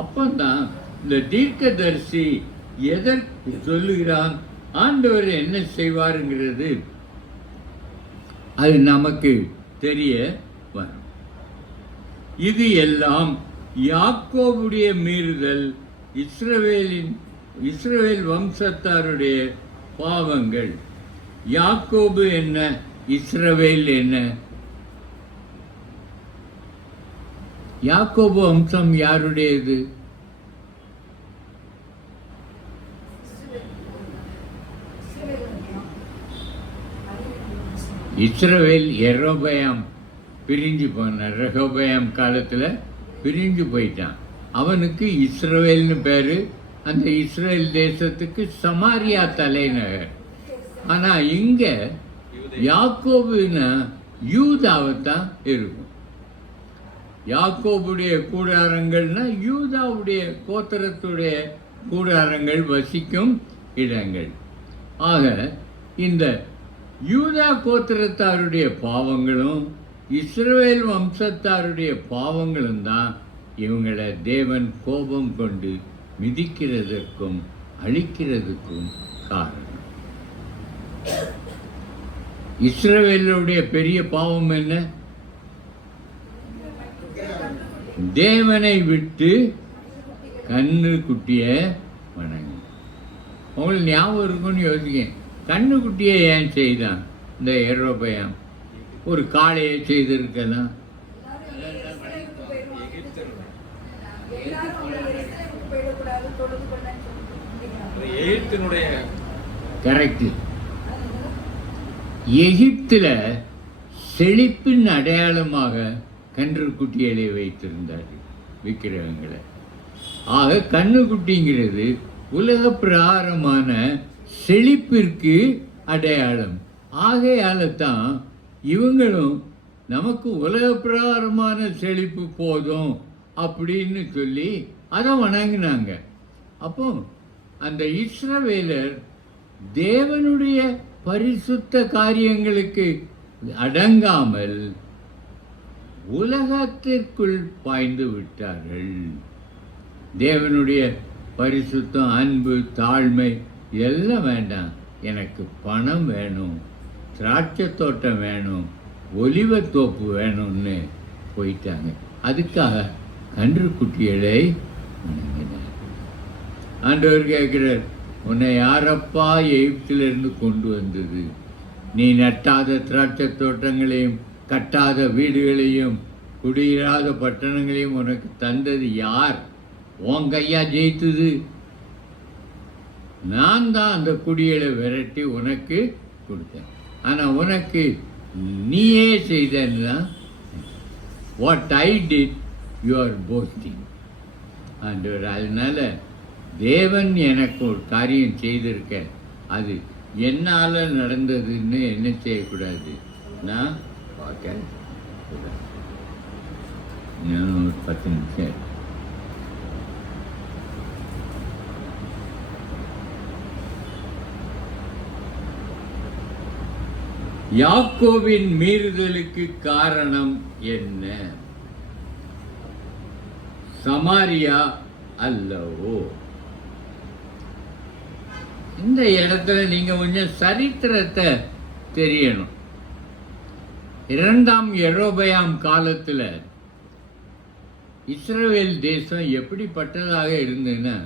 அப்போதான் இந்த தீர்க்கதரிசி எதற்கு சொல்லுகிறான், ஆண்டவர் என்ன செய்வாருங்கிறது அது நமக்கு தெரிய வரும். இது எல்லாம் யாக்கோபுடைய மீறுதல், இஸ்ரவேல் வம்சத்தாருடைய பாவங்கள். யாக்கோபு என்ன, இஸ்ரவேல் என்ன? யாக்கோபு வம்சம் யாருடையது? இஸ்ரவேல் யெரொபெயாம் பிரிஞ்சு போனான். ரெகொபெயாம் காலத்தில் பிரிஞ்சு போயிட்டான். அவனுக்கு இஸ்ரவேல்னு பேர். அந்த இஸ்ரேல் தேசத்துக்கு சமாரியா தலைநகர். ஆனால் இங்கே யாக்கோபுன்னா யூதாவைத்தான் இருக்கும். யாக்கோபுடைய கூடாரங்கள்னா யூதாவுடைய கோத்திரத்துடைய கூடாரங்கள் வசிக்கும் இடங்கள். ஆக இந்த யூதா கோத்திரத்தாருடைய பாவங்களும் இஸ்ரவேல் வம்சத்தாருடைய பாவங்களும் தான் இவங்களை தேவன் கோபம் கொண்டு மிதிக்கிறதுக்கும் அழிக்கிறதுக்கும் காரணம். இஸ்ரவேலுடைய பெரிய பாவம் என்ன? தேவனை விட்டு கண்ணு குட்டியை வணங்கு. உங்களுக்கு ஞாபகம் இருக்குன்னு யோசிக்க, கண்ணு குட்டியை ஏன் செய்தான்? இந்த யெரொபெயாம் ஒரு காளையை செய்திருக்கலாம். கரெக்ட். எகிப்தில் செழிப்பின் அடையாளமாக கன்றுக்குட்டிகளை வைத்திருந்தார்கள் விக்கிரகங்களை. ஆக கண்ணுக்குட்டிங்கிறது உலக பிரகாரமான செழிப்பிற்கு அடையாளம். ஆகையால தான் இவங்களும் நமக்கு உலக பிரகாரமான செழிப்பு போதும் அப்படின்னு சொல்லி அதை வணங்கினாங்க. அப்போ அந்த இஸ்ரவேலர் தேவனுடைய பரிசுத்த காரியங்களுக்கு அடங்காமல் உலகத்திற்குள் பாய்ந்து விட்டார்கள். தேவனுடைய பரிசுத்தம், அன்பு, தாழ்மை எல்லாம் வேண்டாம், எனக்கு பணம் வேணும், திராட்சை தோட்டம் வேணும், ஒலிவத்தோப்பு வேணும்னு போயிட்டாங்க. அதுக்காக கன்றுக்குட்டிகளை வணங்கினார். ஆண்டவர் கேட்கிறார், உன்னை யாரப்பா எகிப்திலிருந்து கொண்டு வந்தது? நீ நட்டாத திராட்சை தோட்டங்களையும் கட்டாத வீடுகளையும் குடியிராத பட்டணங்களையும் உனக்கு தந்தது யார்? உன் கையா ஜெயித்தது. நான் தான் அந்த குடிகளை விரட்டி உனக்கு கொடுத்தேன். ஆனால் உனக்கு நீயே செய்தன்னா, what I did you are posting. ஆண்டவர், அதனால தேவன் எனக்கு ஒரு காரியம் செய்திருக்க, அது என்னால் நடந்ததுன்னு என்ன செய்யக்கூடாது, நான் பார்க்க கூடாது. இன்னும் ஒரு 10 நிமிஷம். யாக்கோபின் மீறுதலுக்கு காரணம் என்ன? சமாரியா அல்லவோ? இந்த இடத்துல நீங்க கொஞ்சம் சரித்திரத்தை தெரியணும். 2ஆம் யெரொபெயாம் காலத்தில் இஸ்ரவேல் தேசம் எப்படிப்பட்டதாக இருந்ததுன்னா,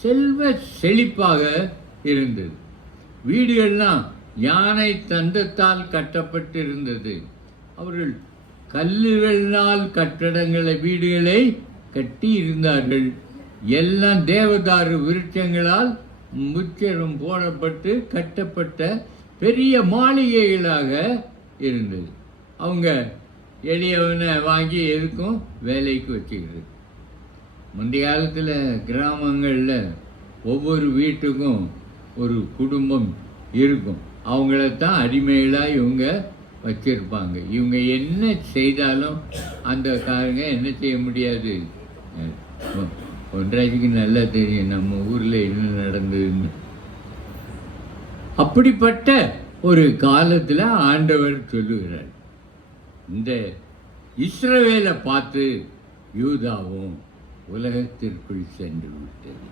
செல்வ செழிப்பாக இருந்தது. வீடுகள்லாம் யானை தந்தத்தால் கட்டப்பட்டு இருந்தது. அவர்கள் கல்லுகளினால் கட்டடங்களை, வீடுகளை கட்டி இருந்தார்கள். எல்லாம் தேவதாரு விருட்சங்களால் முச்சரம் போடப்பட்டு கட்டப்பட்ட பெரிய மாளிகைகளாக இருந்தது. அவங்க எளியவனை வாங்கி எதுக்கும் வேலைக்கு வச்சுக்கிறது. முந்தைய காலத்தில் கிராமங்களில் ஒவ்வொரு வீட்டுக்கும் ஒரு குடும்பம் இருக்கும். அவங்களத்தான் அடிமைகளாக இவங்க வச்சிருப்பாங்க. இவங்க என்ன செய்தாலும் அந்த காரங்க என்ன செய்ய முடியாது. ஒன்றாச்சுக்கு நல்லா தெரியும் நம்ம ஊரில் என்ன நடந்ததுன்னு. அப்படிப்பட்ட ஒரு காலத்தில் ஆண்டவர் சொல்லுகிறார், இந்த இஸ்ரவேலை பார்த்து யூதாவும் உலகத்திற்குள் சென்று விட்டது.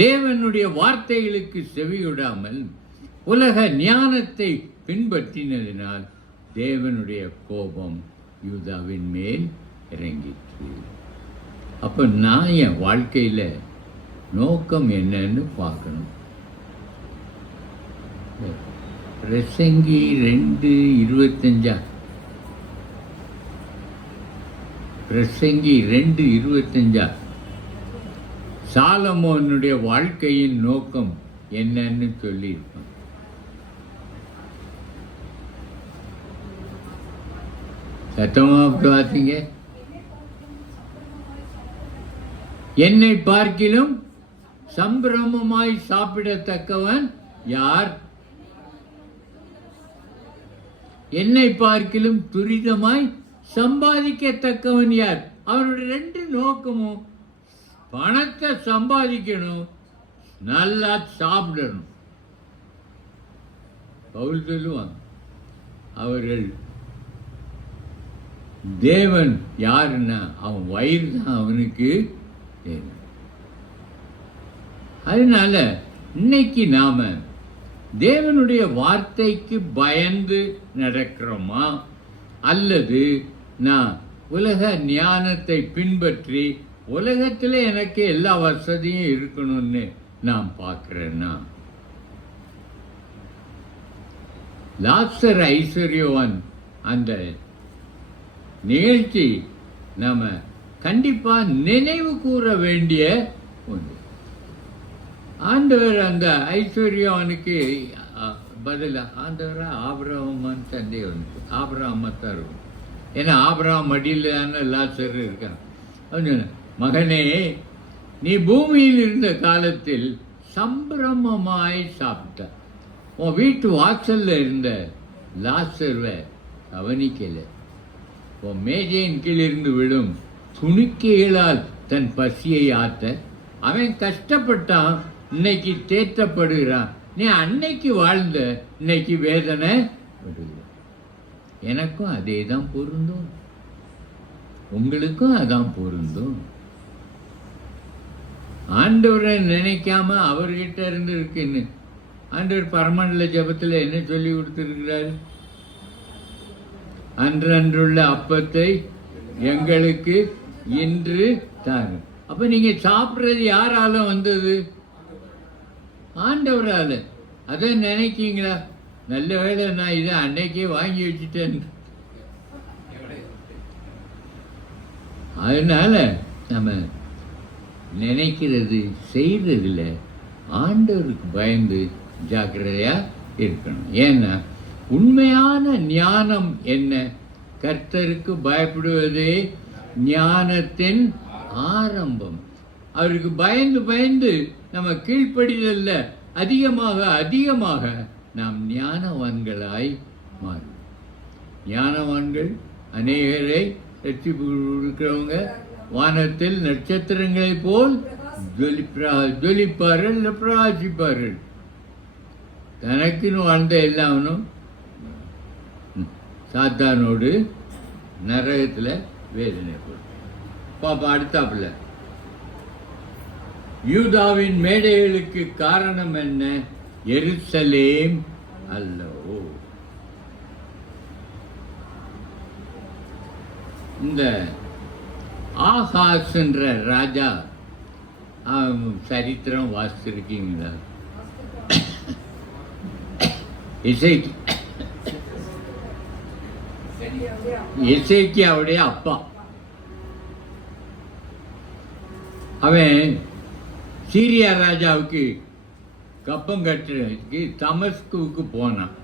தேவனுடைய வார்த்தைகளுக்கு செவியுடாமல் உலக ஞானத்தை பின்பற்றினதினால் தேவனுடைய கோபம் யூதாவின் மேல் இறங்கிற்று. அப்போ நான் என் வாழ்க்கையில் நோக்கம் என்னன்னு பார்க்கணும். பிரசங்கி 2:25 பிரசங்கி 2:25 சாலமோனுடைய வாழ்க்கையின் நோக்கம் என்னன்னு சொல்லியிருப்பான். சத்தமா பார்த்தீங்க? என்னை பார்க்கிலும் சம்பிரமமாய் சாப்பிடத்தக்கவன் யார்? என்னை பார்க்கிலும் துரிதமாய் சம்பாதிக்கத்தக்கவன் யார்? அவருடைய 2 நோக்கமும் பணத்தை சம்பாதிக்கணும், நல்லா சாப்பிடணும். பவுல் சொல்லுவாங்க, அவர்கள் தேவன் யாருன்னா அவன் வயிறு தான் அவனுக்கு தேவன். அதனால இன்னைக்கு நாம தேவனுடைய வார்த்தைக்கு பயந்து நடக்கிறோமா, அல்லது நான் உலக ஞானத்தை பின்பற்றி உலகத்தில் எனக்கு எல்லா வசதியும் இருக்கணும்னு நான் பார்க்கிறேன்னா? லாசர் ஐஸ்வர்யவான் அந்த நிகழ்ச்சி நாம கண்டிப்பா நினைவு கூற வேண்டிய ஒன்று. ஆண்டவர் அந்த ஐஸ்வர்யவானுக்கு பதில் ஆண்டவரா ஆபிரகாமான்னு சந்தேகம், ஆபிரகாமத்தான் இருக்கும். ஏன்னா ஆபிரகாம் மடியிலான லாசர் இருக்கான். அவன் சொன்ன, மகனே, நீ பூமியில் இருந்த காலத்தில் சம்பிரமமாய் சாப்பிட்ட. உன் வீட்டு வாசல்ல இருந்த லாசர்வை கவனிக்கலை. உன் மேஜையின் கீழிருந்து விடும் துணிக்கைகளால் தன் பசியை ஆத்த அவன் கஷ்டப்பட்டான், இன்னைக்கு தேற்றப்படுகிறான். நீ அன்னைக்கு வாழ்ந்த, இன்னைக்கு வேதனை படுகிற. எனக்கும் அதே தான் பொருந்தும், உங்களுக்கும் அதான் பொருந்தும். ஆண்டவரை நினைக்காம அவர்கிட்ட இருந்து இருக்குன்னு ஆண்டவர் பரமண்டல ஜபத்தில் என்ன சொல்லி கொடுத்துருக்கிறார்? அன்றன்றுள்ள அப்பத்தை எங்களுக்கு இன்று தாரும். அப்ப நீங்க சாப்பிட்றது யாரால வந்தது? ஆண்டவரால. அதை நினைக்கீங்களா? நல்ல வேளை நான் இதை அன்னைக்கே வாங்கி வச்சுட்டேன். அதனால நம்ம நினைக்கிறது செய்யறதுல ஆண்டவருக்கு பயந்து ஜாக்கிரதையா இருக்கணும். ஏன்னா உண்மையான ஞானம் என்ன? கர்த்தருக்கு பயப்படுவதே ஞானத்தின் ஆரம்பம். அவருக்கு பயந்து பயந்து நம்ம கீழ்ப்படிதல்ல அதிகமாக அதிகமாக நாம் ஞானவான்களாய் மாறும். ஞானவான்கள் அநேகரை ரட்சிப்பு கொடுக்கிறவங்க வானத்தில் நட்சத்திரங்களை போல் ஜொலிப்பார்கள், பிரகாசிப்பார்கள். தனக்குன்னு வாழ்ந்த எல்லாவனும் சாத்தானோடு நரகத்தில் வேதனை போடும். பாப்பா அடுத்தாப்புல யூதாவின் மேடைகளுக்கு காரணம் என்ன? எருசலேம் அல்லவோ? இந்த ஆகாஸ் என்ற ராஜா சரித்திரம் வாசிச்சிருக்கீங்களா? எசேக்கியாவுடைய அப்பா. அவன் சீரியா ராஜாவுக்கு கப்பம் கட்டுறதுக்கு தமஸ்குவுக்கு போனான்.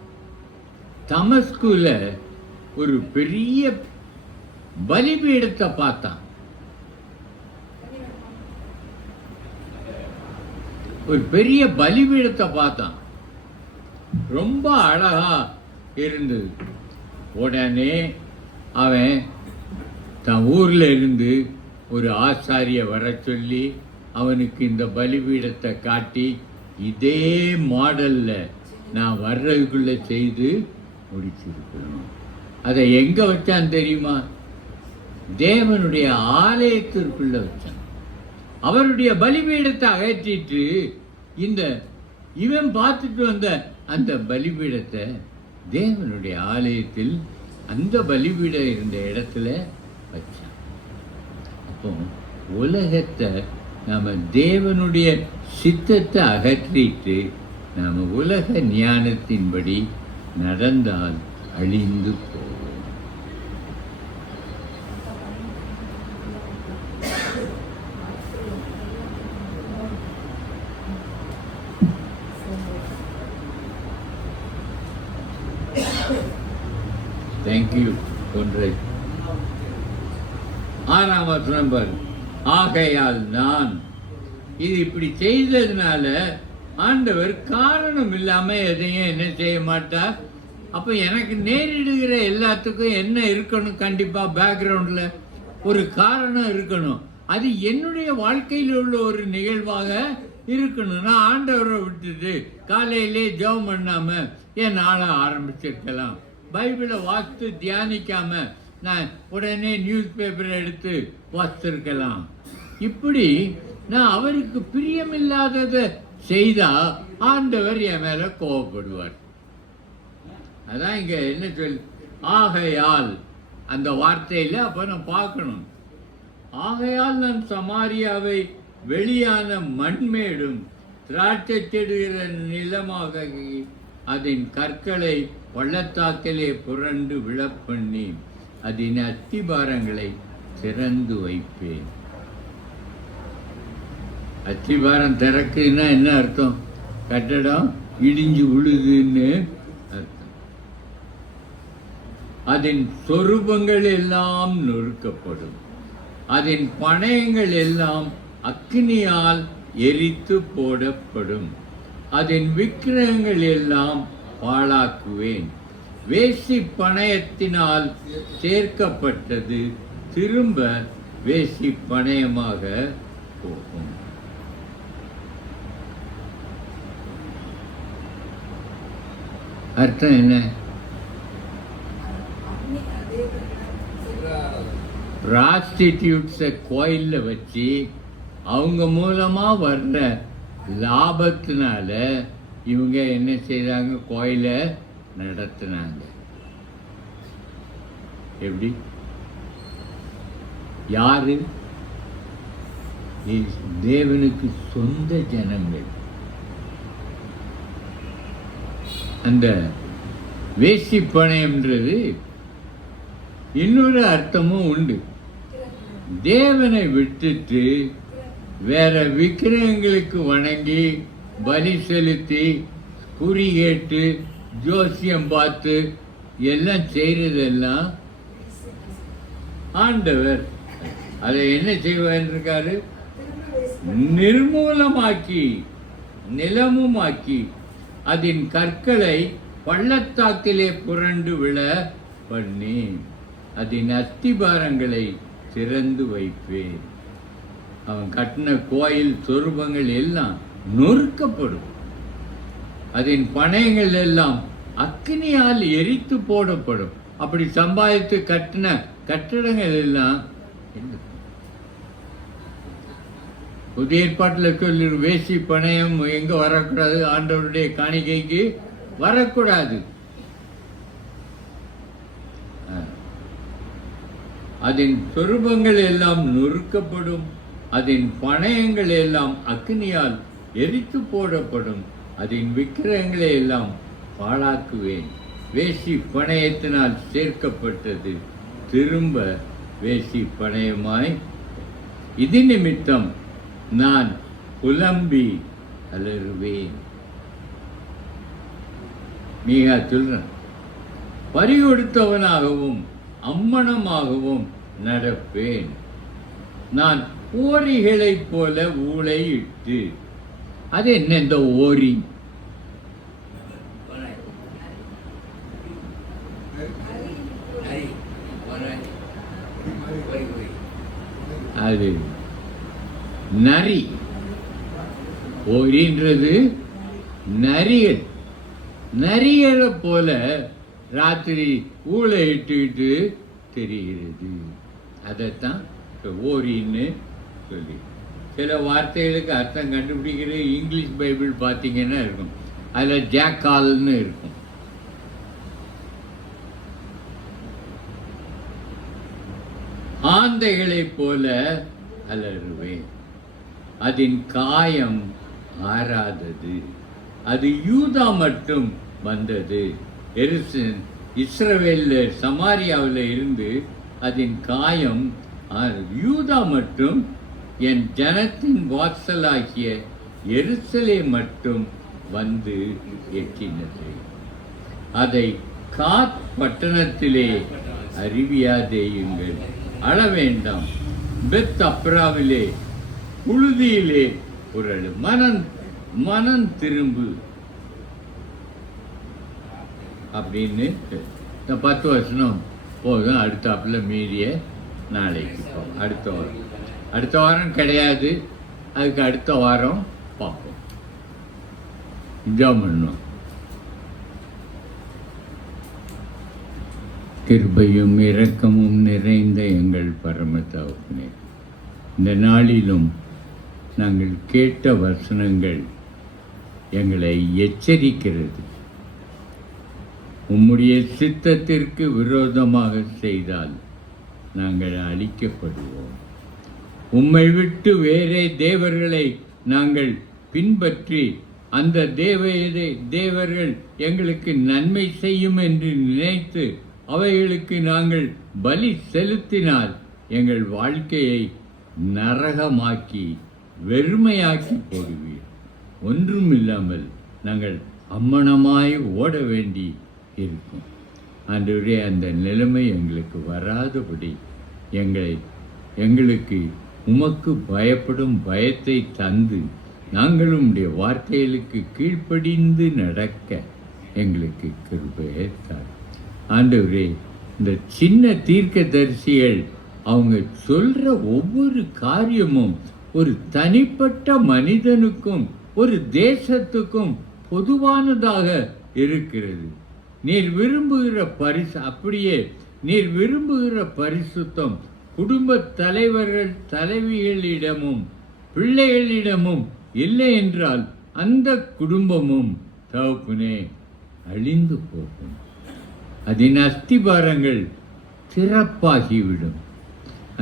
தமஸ்குல ஒரு பெரிய பலிபீடத்தை பார்த்தான். ஒரு பெரிய பலிபீடத்தை பார்த்தான். ரொம்ப அழகா இருந்தது. உடனே அவன் தன் ஊரில் இருந்து ஒரு ஆசாரிய வர சொல்லி அவனுக்கு இந்த பலிபீடத்தை காட்டி, இதே மாடலில் நான் வர்றதுக்குள்ளே செய்து முடிச்சிருக்கணும். அதை எங்க வச்சான் தெரியுமா? தேவனுடைய ஆலயத்திற்குள்ள வச்சான். அவருடைய பலிபீடத்தை அகற்றிட்டு இவன் பார்த்துட்டு வந்த அந்த பலிபீடத்தை தேவனுடைய ஆலயத்தில் அந்த பலிபீடம் இருந்த இடத்துல வச்சான். அப்போ உலகத்தை நாம் தேவனுடைய சித்தத்தை அகற்றிட்டு நாம் உலக ஞானத்தின்படி நடந்தால் அழிந்து போவோம். தேங்க்யூ. ஒன்றை 6ஆம் வசனம் பாரு. ஆகையால் நான் இது இப்படி செய்ததுனால ஆண்டவர் காரணம் இல்லாம எதையும் என்ன செய்ய மாட்டார். அப்ப எனக்கு நேரிடுகிற எல்லாத்துக்கும் என்ன இருக்கணும்? கண்டிப்பா பேக்ரவுண்ட்ல ஒரு காரணம் இருக்கணும். அது என்னுடைய வாழ்க்கையில் உள்ள ஒரு நிகழ்வாக இருக்கணும். நான் ஆண்டவரை விட்டுட்டு காலையிலே ஜெபம் பண்ணாம என் நாளை ஆரம்பிச்சிருக்கலாம். பைபிளை வாசித்து தியானிக்காம நான் உடனே நியூஸ் பேப்பரை எடுத்து வாசித்திருக்கலாம். இப்படி நான் அவருக்கு பிரியமில்லாததை செய்தா ஆண்டவர் என் மேல கோபப்படுவார். அதான் இங்க என்ன சொல், ஆகையால் அந்த வார்த்தையில அப்ப நான் பார்க்கணும். ஆகையால் நான் சமாரியாவை வெளியான மண்மேடும் திராட்சை செடுகிற நிலமாக அதன் கற்களை பள்ளத்தாக்கிலே புரண்டு விழப்பண்ணி அதன் அத்திபாரங்களை திறந்து வைப்பேன். அத்திபாரம் திறக்குன்னா என்ன அர்த்தம்? கட்டடம் இடிஞ்சு விழுதுன்னு அர்த்தம். அதன் சொரூபங்கள் எல்லாம் நொறுக்கப்படும், அதன் பணயங்கள் எல்லாம் அக்னியால் எரித்து போடப்படும், அதன் விக்கிரகங்கள் எல்லாம் பாழாக்குவேன். வேசி பணயத்தினால் சேர்க்கப்பட்டது திரும்ப வேசி பணயமாக போகும். அர்த்தம் என்ன? ப்ராஸ்டிடியூட்ஸை கோயிலில் வச்சு அவங்க மூலமாக வர்ற லாபத்தினால இவங்க என்ன செய்தாங்க? கோயிலை நடத்தினாங்க. எப்படி? யாரு? தேவனுக்கு சொந்த ஜனங்கள். அந்த வேசி பணயம்ன்றது இன்னொரு அர்த்தமும் உண்டு. தேவனை விட்டுட்டு வேற விக்கிரகங்களுக்கு வணங்கி பலி செலுத்தி குறி கேட்டு ஜோசியம் பார்த்து எல்லாம் செய்யறதெல்லாம் ஆண்டவர் அதை என்ன செய்வார் இருக்காரு? நிர்மூலமாக்கி நிலமுமாக்கி அதன் கற்களை பள்ளத்தாக்கிலே புரண்டு விழ பண்ணி அதன் அஸ்திபாரங்களை திறந்து வைப்பேன். அவன் கட்டின கோயில் சொரூபங்கள் எல்லாம் நொறுக்கப்படும், அதன் பணயங்கள் எல்லாம் அக்னியால் எரித்து போடப்படும். அப்படி சம்பாதித்து கட்டின கட்டடங்கள் எல்லாம் புதிய ஏற்பாட்டில் சொல்லி வேசி பணயம் எங்க வரக்கூடாது? ஆண்டவருடைய காணிக்கைக்கு வரக்கூடாது. அதன் சொரூபங்கள் எல்லாம் நொறுக்கப்படும், அதன் பணயங்கள் எல்லாம் அக்னியால் எரித்து போடப்படும், அதன் விக்கிரகங்களை எல்லாம் பாழாக்குவேன். வேசி பணயத்தினால் சேர்க்கப்பட்டது திரும்ப வேசி பணயமாய். இது நிமித்தம் நான் புலம்பி அலறுவேன். மீகா சொல்றேன், பறிகொடுத்தவனாகவும் அம்மணமாகவும் நடப்பேன். நான் ஓரிகளைப் போல ஊளை இட்டு. அது என்ன இந்த ஓரி? அது நரி. ஓரின்றது நரிகள். நரிகளை போல ராத்திரி ஊழையிட்டுக்கிட்டு தெரிகிறது. அதைத்தான் ஓரின்னு சொல்லி சில வார்த்தைகளுக்கு அர்த்தம் கண்டுபிடிக்கிறது. இங்கிலீஷ் பைபிள் பார்த்தீங்கன்னா இருக்கும், அதில் ஜாக்கால்னு இருக்கும். ஆந்தைகளைப் போல அலறுவேன், அதன் காயம் ஆறாதது. அது யூதா மட்டும் வந்தது. இஸ்ரவேலில் சமாரியாவில் இருந்து அதன் காயம் யூதா மட்டும் என் ஜனத்தின் வாசலாகிய எருசலேம் மட்டும் வந்து எட்டினது. அதை காத் பட்டணத்திலே அறிவியாதேயுங்கள், அழ வேண்டாம். பெத் அப்ராவிலே புழுதியிலே புரளு, மனம் திரும்பு அப்படின்னு இந்த 10 வருஷம் போதும். அடுத்தாப்புல மீறிய நாளைக்கு போகும். அடுத்த வாரம் கிடையாது, அதுக்கு அடுத்த வாரம் பார்ப்போம். ஜெபம் பண்ணுவோம். கிருபையும் இரக்கமும் நிறைந்த எங்கள் பரம தகப்பனே, இந்த நாளிலும் நாங்கள் கேட்ட வசனங்கள் எங்களை எச்சரிக்கிறது. உம்முடைய சித்தத்திற்கு விரோதமாக செய்தால் நாங்கள் அழிக்கப்படுவோம். உம்மை விட்டு வேறே தேவர்களை நாங்கள் பின்பற்றி அந்த தேவர்கள் எங்களுக்கு நன்மை செய்யும் என்று நினைத்து அவைகளுக்கு நாங்கள் பலி செலுத்தினால் எங்கள் வாழ்க்கையை நரகமாக்கி வெறுமையாக்கி போடுவீர். ஒன்றும் இல்லாமல் நாங்கள் அம்மனமாய் ஓட வேண்டி இருக்கும். ஆண்டவரே, அந்த நிலைமை எங்களுக்கு வராதபடி எங்களுக்கு உமக்கு பயப்படும் பயத்தை தந்து நாங்கள் உம்முடைய வார்த்தைகளுக்கு கீழ்ப்படிந்து நடக்க எங்களுக்கு கிருபையை தார். ஆண்டவரே, இந்த சின்ன தீர்க்கதரிசிகள் அவங்க சொல்ற ஒவ்வொரு காரியமும் ஒரு தனிப்பட்ட மனிதனுக்கும் ஒரு தேசத்துக்கும் பொதுவானதாக இருக்கிறது. நீர் விரும்புகிற அப்படியே நீர் விரும்புகிற பரிசுத்தம் குடும்ப தலைவர்கள் தலைவிகளிடமும் பிள்ளைகளிடமும் இல்லை என்றால் அந்த குடும்பமும் தகப்பனே அழிந்து போகும். அதன் அஸ்திபாரங்கள் திறப்பாகிவிடும்.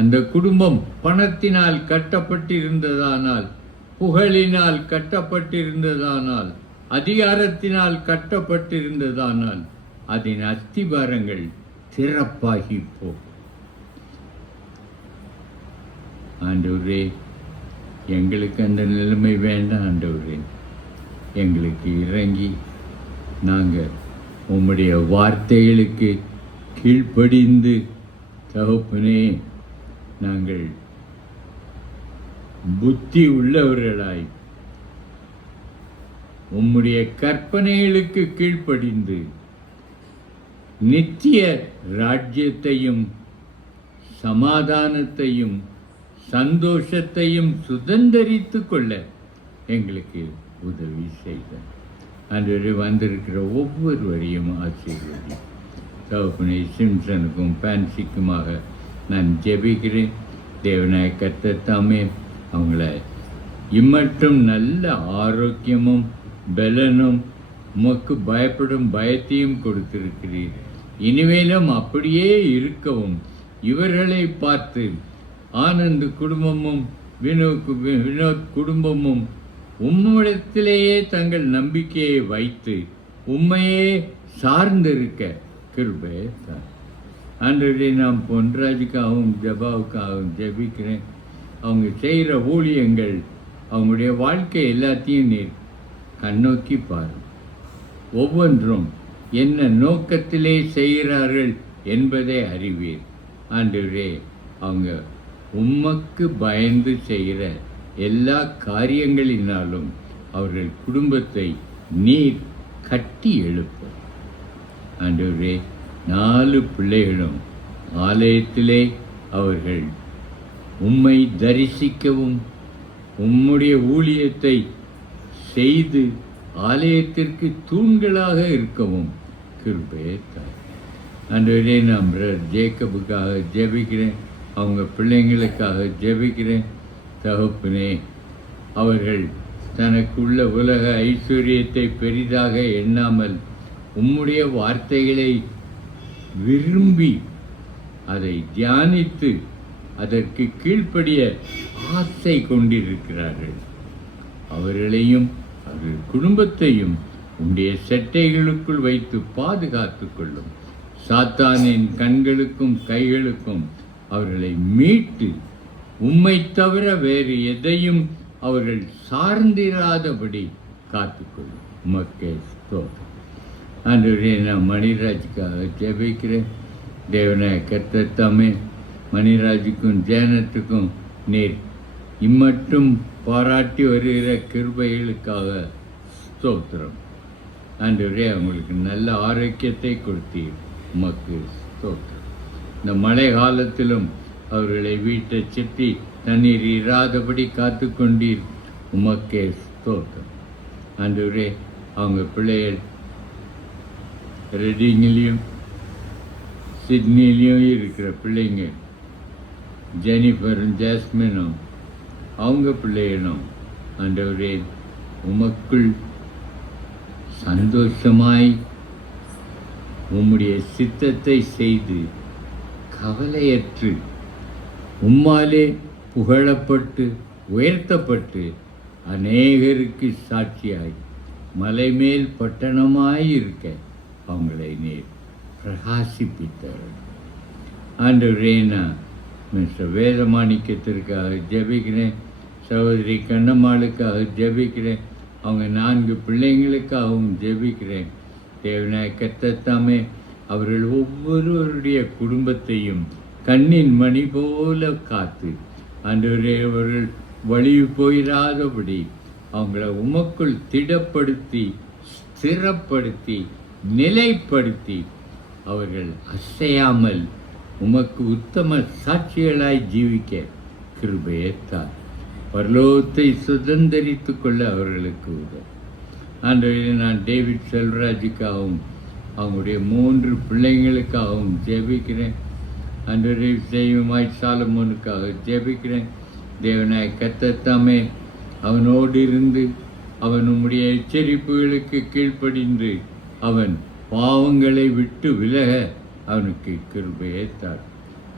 அந்த குடும்பம் பணத்தினால் கட்டப்பட்டிருந்ததானால், புகழினால் கட்டப்பட்டிருந்ததானால், அதிகாரத்தினால் கட்டப்பட்டிருந்ததானால் அதன் அஸ்திபாரங்கள் திறப்பாகி போகும். ஆண்டவரே, எங்களுக்கு அந்த நிலைமை வேண்டாம். ஆண்டவரே, எங்களுக்கு இறங்கி நாங்கள் உம்முடைய வார்த்தைகளுக்கு கீழ்ப்படிந்து தகப்பனே நாங்கள் புத்தி உள்ளவர்களாய் உம்முடைய கற்பனைகளுக்கு கீழ்ப்படிந்து நித்திய ராஜ்யத்தையும் சமாதானத்தையும் சந்தோஷத்தையும் சுதந்தரித்து கொள்ள எங்களுக்கு உதவி செய்த அன்று வந்திருக்கிற ஒவ்வொருவரையும் ஆசீர்வதி. தகப்பனை சிம்சனுக்கும் பான்சிக்குமாக நான் ஜெபிக்கிறேன். தேவனாய கர்த்தர் தாமே அவங்கள இம்மட்டும் நல்ல ஆரோக்கியமும் பலனும் உமக்கு பயப்படும் பயத்தையும் கொடுத்திருக்கிறீர். இனிமேலும் அப்படியே இருக்கவும் இவர்களை பார்த்து ஆனந்த் குடும்பமும் வினோத் குடும்பமும் உம்மிடத்திலேயே தங்கள் நம்பிக்கையை வைத்து உம்மையே சார்ந்திருக்க கிருபையை தார். ஆண்டவரே, நாம் பொன்ராஜுக்காகவும் ஜபாவுக்காகவும் ஜெபிக்கிறேன். அவங்க செய்கிற ஊழியங்கள், அவங்களுடைய வாழ்க்கை எல்லாத்தையும் நீர் கண்ணோக்கி பாரு. ஒவ்வொன்றும் என்ன நோக்கத்திலே செய்கிறார்கள் என்பதை அறிவீர். ஆண்டவரே, அவங்க உமக்கு பயந்து செய்கிற எல்லா காரியங்களினாலும் அவர்கள் குடும்பத்தை நீர் கட்டி எழுப்ப. ஆண்டவரே, 4 பிள்ளைகளும் ஆலயத்திலே அவர்கள் உம்மை தரிசிக்கவும் உம்முடைய ஊழியத்தை செய்து ஆலயத்திற்கு தூண்களாக இருக்கவும் கிருபையை தார். ஆண்டவரே, நான் பிரதர் ஜேக்கபுக்காக ஜெபிக்கிறேன், அவங்க பிள்ளைங்களுக்காக ஜெபிக்கிறேன். தகப்பனே, அவர்கள் தனக்குள்ள உலக ஐஸ்வர்யத்தை பெரிதாக எண்ணாமல் உம்முடைய வார்த்தைகளை விரும்பி அதை தியானித்து அதற்கு கீழ்ப்படிய ஆசை கொண்டிருக்கிறார்கள். அவர்களையும் அவர்கள் குடும்பத்தையும் உம்முடைய செட்டைகளுக்குள் வைத்து பாதுகாத்து கொள்ளும். சாத்தானின் கண்களுக்கும் கைகளுக்கும் அவர்களை மீட்டு உம்மை தவிர வேறு எதையும் அவர்கள் சார்ந்திராதபடி காத்துக்கொள்ளும். உமக்கே ஸ்தோத்திரம். ஆண்டவரே, நான் மணிராஜுக்காக ஜெபிக்கிறேன். தேவனாய கர்த்தர் தாமே மணிராஜுக்கும் ஜேனத்துக்கும் நீர் இம்மட்டும் பாராட்டி வருகிற கிருபைகளுக்காக ஸ்தோத்திரம். ஆண்டவரே, அவங்களுக்கு நல்ல ஆரோக்கியத்தை கொடுத்தீர். உமக்கு ஸ்தோத்திரம். இந்த மழை காலத்திலும் அவர்களை வீட்டை சுற்றி தண்ணீர் இராதபடி காத்து கொண்டீர். உமக்கே ஸ்தோத்திரம். ஆண்டவரே, அவங்க பிள்ளைகள் ரெடிங்கிலையும் சிட்னிலையும் இருக்கிற பிள்ளைங்க, ஜெனிஃபரும் ஜாஸ்மினும் அவங்க பிள்ளைகளும் ஆண்டவரே உமக்குள் சந்தோஷமாய் உம்முடைய சித்தத்தை செய்து கவலையற்று உம்மாலே புகழப்பட்டு உயர்த்தப்பட்டு அநேகருக்கு சாட்சியாய் மலைமேல் பட்டணமாய் இருக்க அவங்களை நீர் பிரகாசிப்பித்தார்கள். ஆண்டவரே, நான் மிஸ்டர் வேதமாணிக்கத்திற்காக ஜெபிக்கிறேன். சகோதரி கண்ணம்மாளுக்காக ஜெபிக்கிறேன். அவங்க 4 பிள்ளைங்களுக்காகவும் ஜெபிக்கிறேன். தேவனாய கர்த்தர் தாமே அவர்கள் ஒவ்வொருவருடைய குடும்பத்தையும் கண்ணின் மணி போல காத்து ஆண்டவரே, அவர்கள் வழி போயிடாதபடி அவங்கள உமக்குள் திடப்படுத்தி ஸ்திரப்படுத்தி நிலைப்படுத்தி அவர்கள் அசையாமல் உமக்கு உத்தம சாட்சிகளாய் ஜீவிக்க கிருபையேத்தார். பரலோகத்தை சுதந்திரித்து கொள்ள அவர்களுக்கு உதவும். ஆண்டவரே, நான் டேவிட் செல்வராஜுக்காகவும் அவங்களுடைய 3 பிள்ளைங்களுக்காகவும் ஜெபிக்கிறேன். ஆண்டவரே, செய்வமாய் சாலமோனுக்காக ஜெபிக்கிறேன். தேவனாய கர்த்தர் தாமே அவனோடு இருந்து அவன் உம்முடைய எச்சரிப்புகளுக்கு கீழ்ப்படிந்து அவன் பாவங்களை விட்டு விலக அவனுக்கு கிருபையேத்தார்.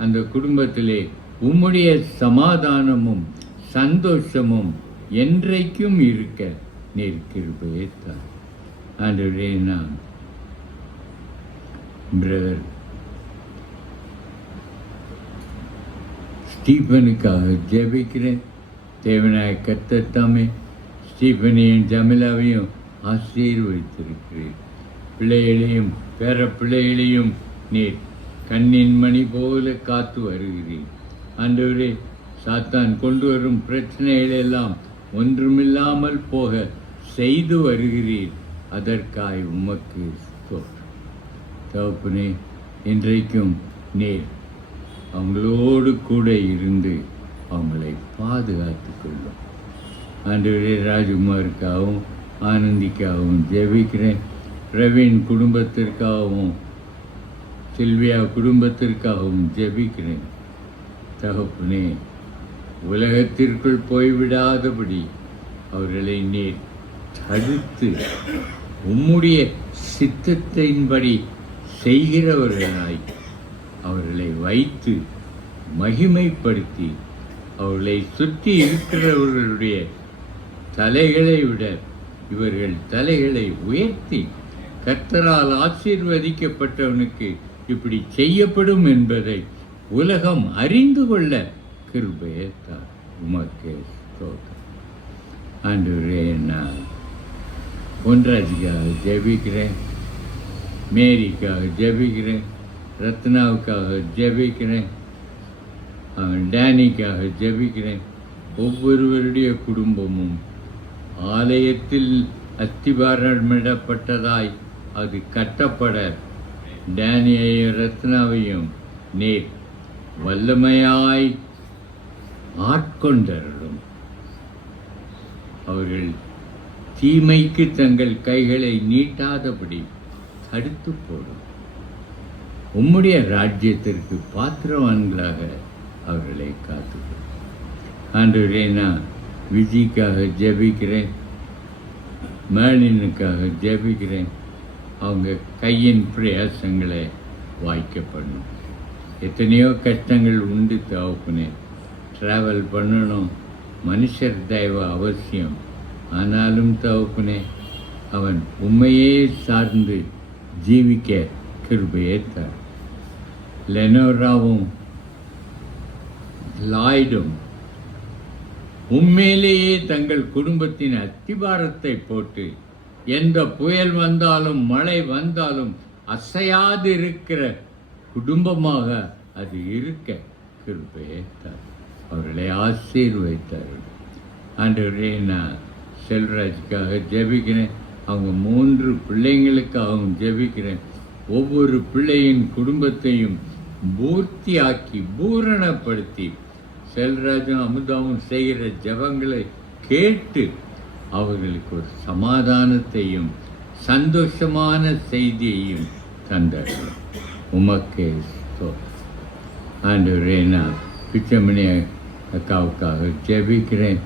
அந்த குடும்பத்திலே உம்முடைய சமாதானமும் சந்தோஷமும் என்றைக்கும் இருக்க நீர் கிருபையேத்தார். ஆண்டவரே, நான் பிரதர் ஸ்டீபனுக்காக ஜெபிக்கிறேன். தேவனாய கர்த்தர் தாமே ஸ்டீபனையும் ஜமிலாவையும் ஆசீர்வதித்திருக்கிறேன். பிள்ளைகளையும் பேர பிள்ளைகளையும் நீர் கண்ணின் மணி போல காத்து வருகிறேன். ஆண்டவரே, சாத்தான் கொண்டு வரும் பிரச்சனைகளெல்லாம் ஒன்றுமில்லாமல் போக செய்து வருகிறீர். அதற்காய் உமக்கு ஸ்தோத்திரம். தகப்பனே, இன்றைக்கும் நீர் அவங்களோடு கூட இருந்து அவங்களை பாதுகாத்து கொள்ளும். ஆண்டவரே, ராஜ்குமாருக்காகவும் ஆனந்திக்காகவும் ஜெபிக்கிறேன். பிரவீன் குடும்பத்திற்காகவும் சில்வியா குடும்பத்திற்காகவும் ஜெபிக்கிறேன். தகப்பனே, உலகத்திற்குள் போய்விடாதபடி அவர்களை நீர் தடுத்து உம்முடைய சித்தத்தின்படி செய்கிறவர்களாய் அவர்களை வைத்து மகிமைப்படுத்தி அவர்களை சுற்றி இருக்கிறவர்களுடைய தலைகளை விட இவர்கள் தலைகளை உயர்த்தி கர்த்தரால் ஆசீர்வதிக்கப்பட்டவனுக்கு இப்படி செய்யப்படும் என்பதை உலகம் அறிந்து கொள்ள கிருபையேத்தார். உமக்கே ஸ்தோத்திரம். ஆண்டவரே, நான் பொன்ராஜுக்காக ஜெபிக்கிறேன், மேரிக்காக ஜெபிக்கிறேன், ரத்னாவுக்காக ஜெபிக்கிறேன், அவன் டேனிக்காக ஜெபிக்கிறேன். ஒவ்வொருவருடைய குடும்பமும் ஆலயத்தில் அஸ்திபாரமிடப்பட்டதாய் அது கட்டப்பட டேனியையும் ரத்னாவையும் நீர் வல்லமையாய் ஆட்கொண்டருளும். அவர்கள் தீமைக்கு தங்கள் கைகளை நீட்டாதபடி தடுத்து போடும். உம்முடைய ராஜ்யத்திற்கு பாத்திரவான்களாக அவர்களை காத்துக்கொள்ளும். ஆண்டவரே, நான் விஜிக்காக ஜெபிக்கிறேன், மேலினுக்காக ஜெபிக்கிறேன். அவங்க கையின் பிரயாசங்களை வாய்க்கப்படணும். எத்தனையோ கஷ்டங்கள் உண்டு தகப்பனே. ட்ராவல் பண்ணணும், மனுஷர் தயவு அவசியம். ஆனாலும் தகப்பனே, அவன் உண்மையே சார்ந்து ஜீவிக்க கிருபையை தரும். லெனோராவும் லாய்டும் உண்மையிலேயே தங்கள் குடும்பத்தின் அத்திபாரத்தை போட்டு எந்த புயல் வந்தாலும் மழை வந்தாலும் அசையாது இருக்கிற குடும்பமாக அது இருக்க கிருபையை தரும். அவர்களை ஆசீர்வதித்தார்கள். ஆண்டவரே, நான் செல்வராஜுக்காக ஜெபிக்கிறேன். அவங்க 3 பிள்ளைங்களுக்காகவும் ஜெபிக்கிறேன். ஒவ்வொரு பிள்ளையின் குடும்பத்தையும் பூர்த்தியாக்கி பூரணப்படுத்தி செல்வராஜும் அமுதாவும் செய்கிற ஜெபங்களை கேட்டு அவர்களுக்கு ஒரு சமாதானத்தையும் சந்தோஷமான செய்தியையும் தந்தார்கள். உமக்கே ஸ்தோத்திரம். ஆண்டவரே, நான் பிச்சமணி அக்காவுக்காக ஜெபிக்கிறேன்.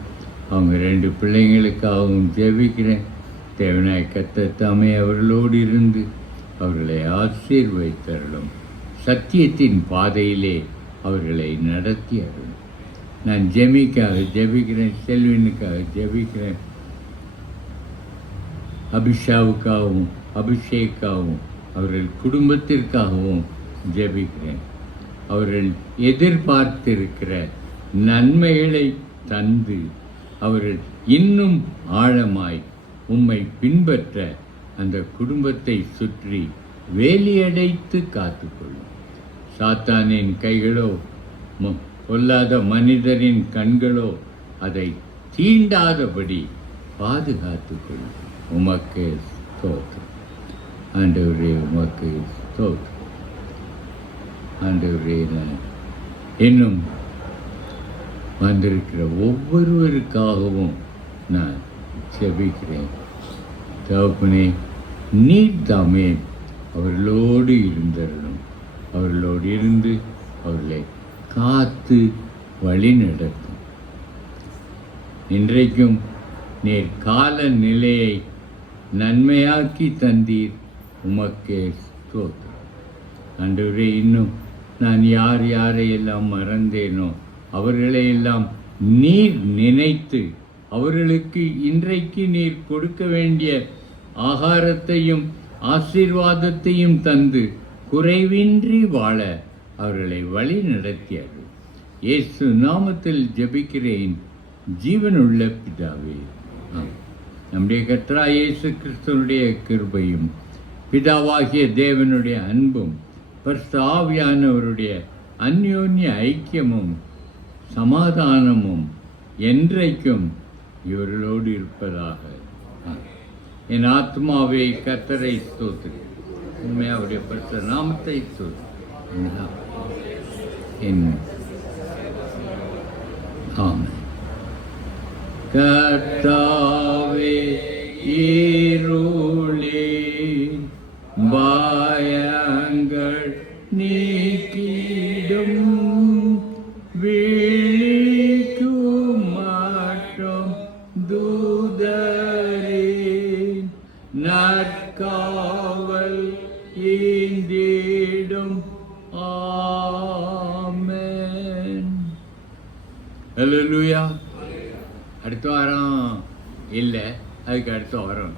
அவங்க 2 பிள்ளைங்களுக்காகவும் ஜெபிக்கிறேன். தேவனாய் கர்த்தர் தாமே அவர்களோடு இருந்து அவர்களை ஆசீர்வதித்தருளும். சத்தியத்தின் பாதையிலே அவர்களை நடத்தியருளும். நான் ஜெமிக்காக ஜெபிக்கிறேன், செல்வினுக்காக ஜெபிக்கிறேன், அபிஷாவுக்காகவும் அபிஷேக்காகவும் அவர்கள் குடும்பத்திற்காகவும் ஜெபிக்கிறேன். அவர்கள் எதிர்பார்த்திருக்கிற நன்மைகளை தந்து அவர்கள் இன்னும் ஆழமாய் உம்மை பின்பற்ற அந்த குடும்பத்தை சுற்றி வேலியடைத்து காத்துக்கொள்ளும். சாத்தானின் கைகளோ பொல்லாத மனிதரின் கண்களோ அதை தீண்டாதபடி பாதுகாத்துக்கொள்ளும். உமக்கு ஸ்தோத்திரம். ஆண்டவரே, உமக்கு ஸ்தோத்திரம். ஆண்டவரே, இன்னும் வந்திருக்கிற ஒவ்வொருவருக்காகவும் நான் ஜெபிக்கிறேன். தகப்பனே, நீர் தாமே அவர்களோடு இருந்தருளும். அவர்களோடு இருந்து அவர்களை காத்து வழி நடத்தும். இன்றைக்கும் நீர் கால நிலையை நன்மையாக்கி தந்தீர். உமக்கே ஸ்தோத்திரம். ஆண்டவரே, இன்னும் நான் யார் யாரையெல்லாம் மறந்தேனோ அவர்களையெல்லாம் நீர் நினைத்து அவர்களுக்கு இன்றைக்கு நீர் கொடுக்க வேண்டிய ஆகாரத்தையும் ஆசீர்வாதத்தையும் தந்து குறைவின்றி வாழ அவர்களை வழி நடத்தியார்கள். இயேசு நாமத்தில் ஜெபிக்கிறேன், ஜீவனுள்ள பிதாவே. நம்முடைய கர்த்தராகிய இயேசு கிறிஸ்துவினுடைய கிருபையும் பிதாவாகிய தேவனுடைய அன்பும் பரிசுத்த ஆவியானவருடைய அந்யோன்ய ஐக்கியமும் சமாதானமும் என்றைக்கும் இவர்களோடு இருப்பதாக. என் ஆத்மாவை கர்த்தரை ஸ்தோத்திரி, உண்மையாக அவருடைய பரிசுத்த நாமத்தை ஸ்தோத்திரி. ஆமென். கர்த்தாவே, இருளே பயங்கள் நீக்கிடும், விழிக்கும் மாட்டோம் தூதரே, நற்காவல் ஈந்திடும். ஆமென். ஹல்லேலூயா. அடுத்த வாரம் இல்லை, அதுக்கு அடுத்த வாரம்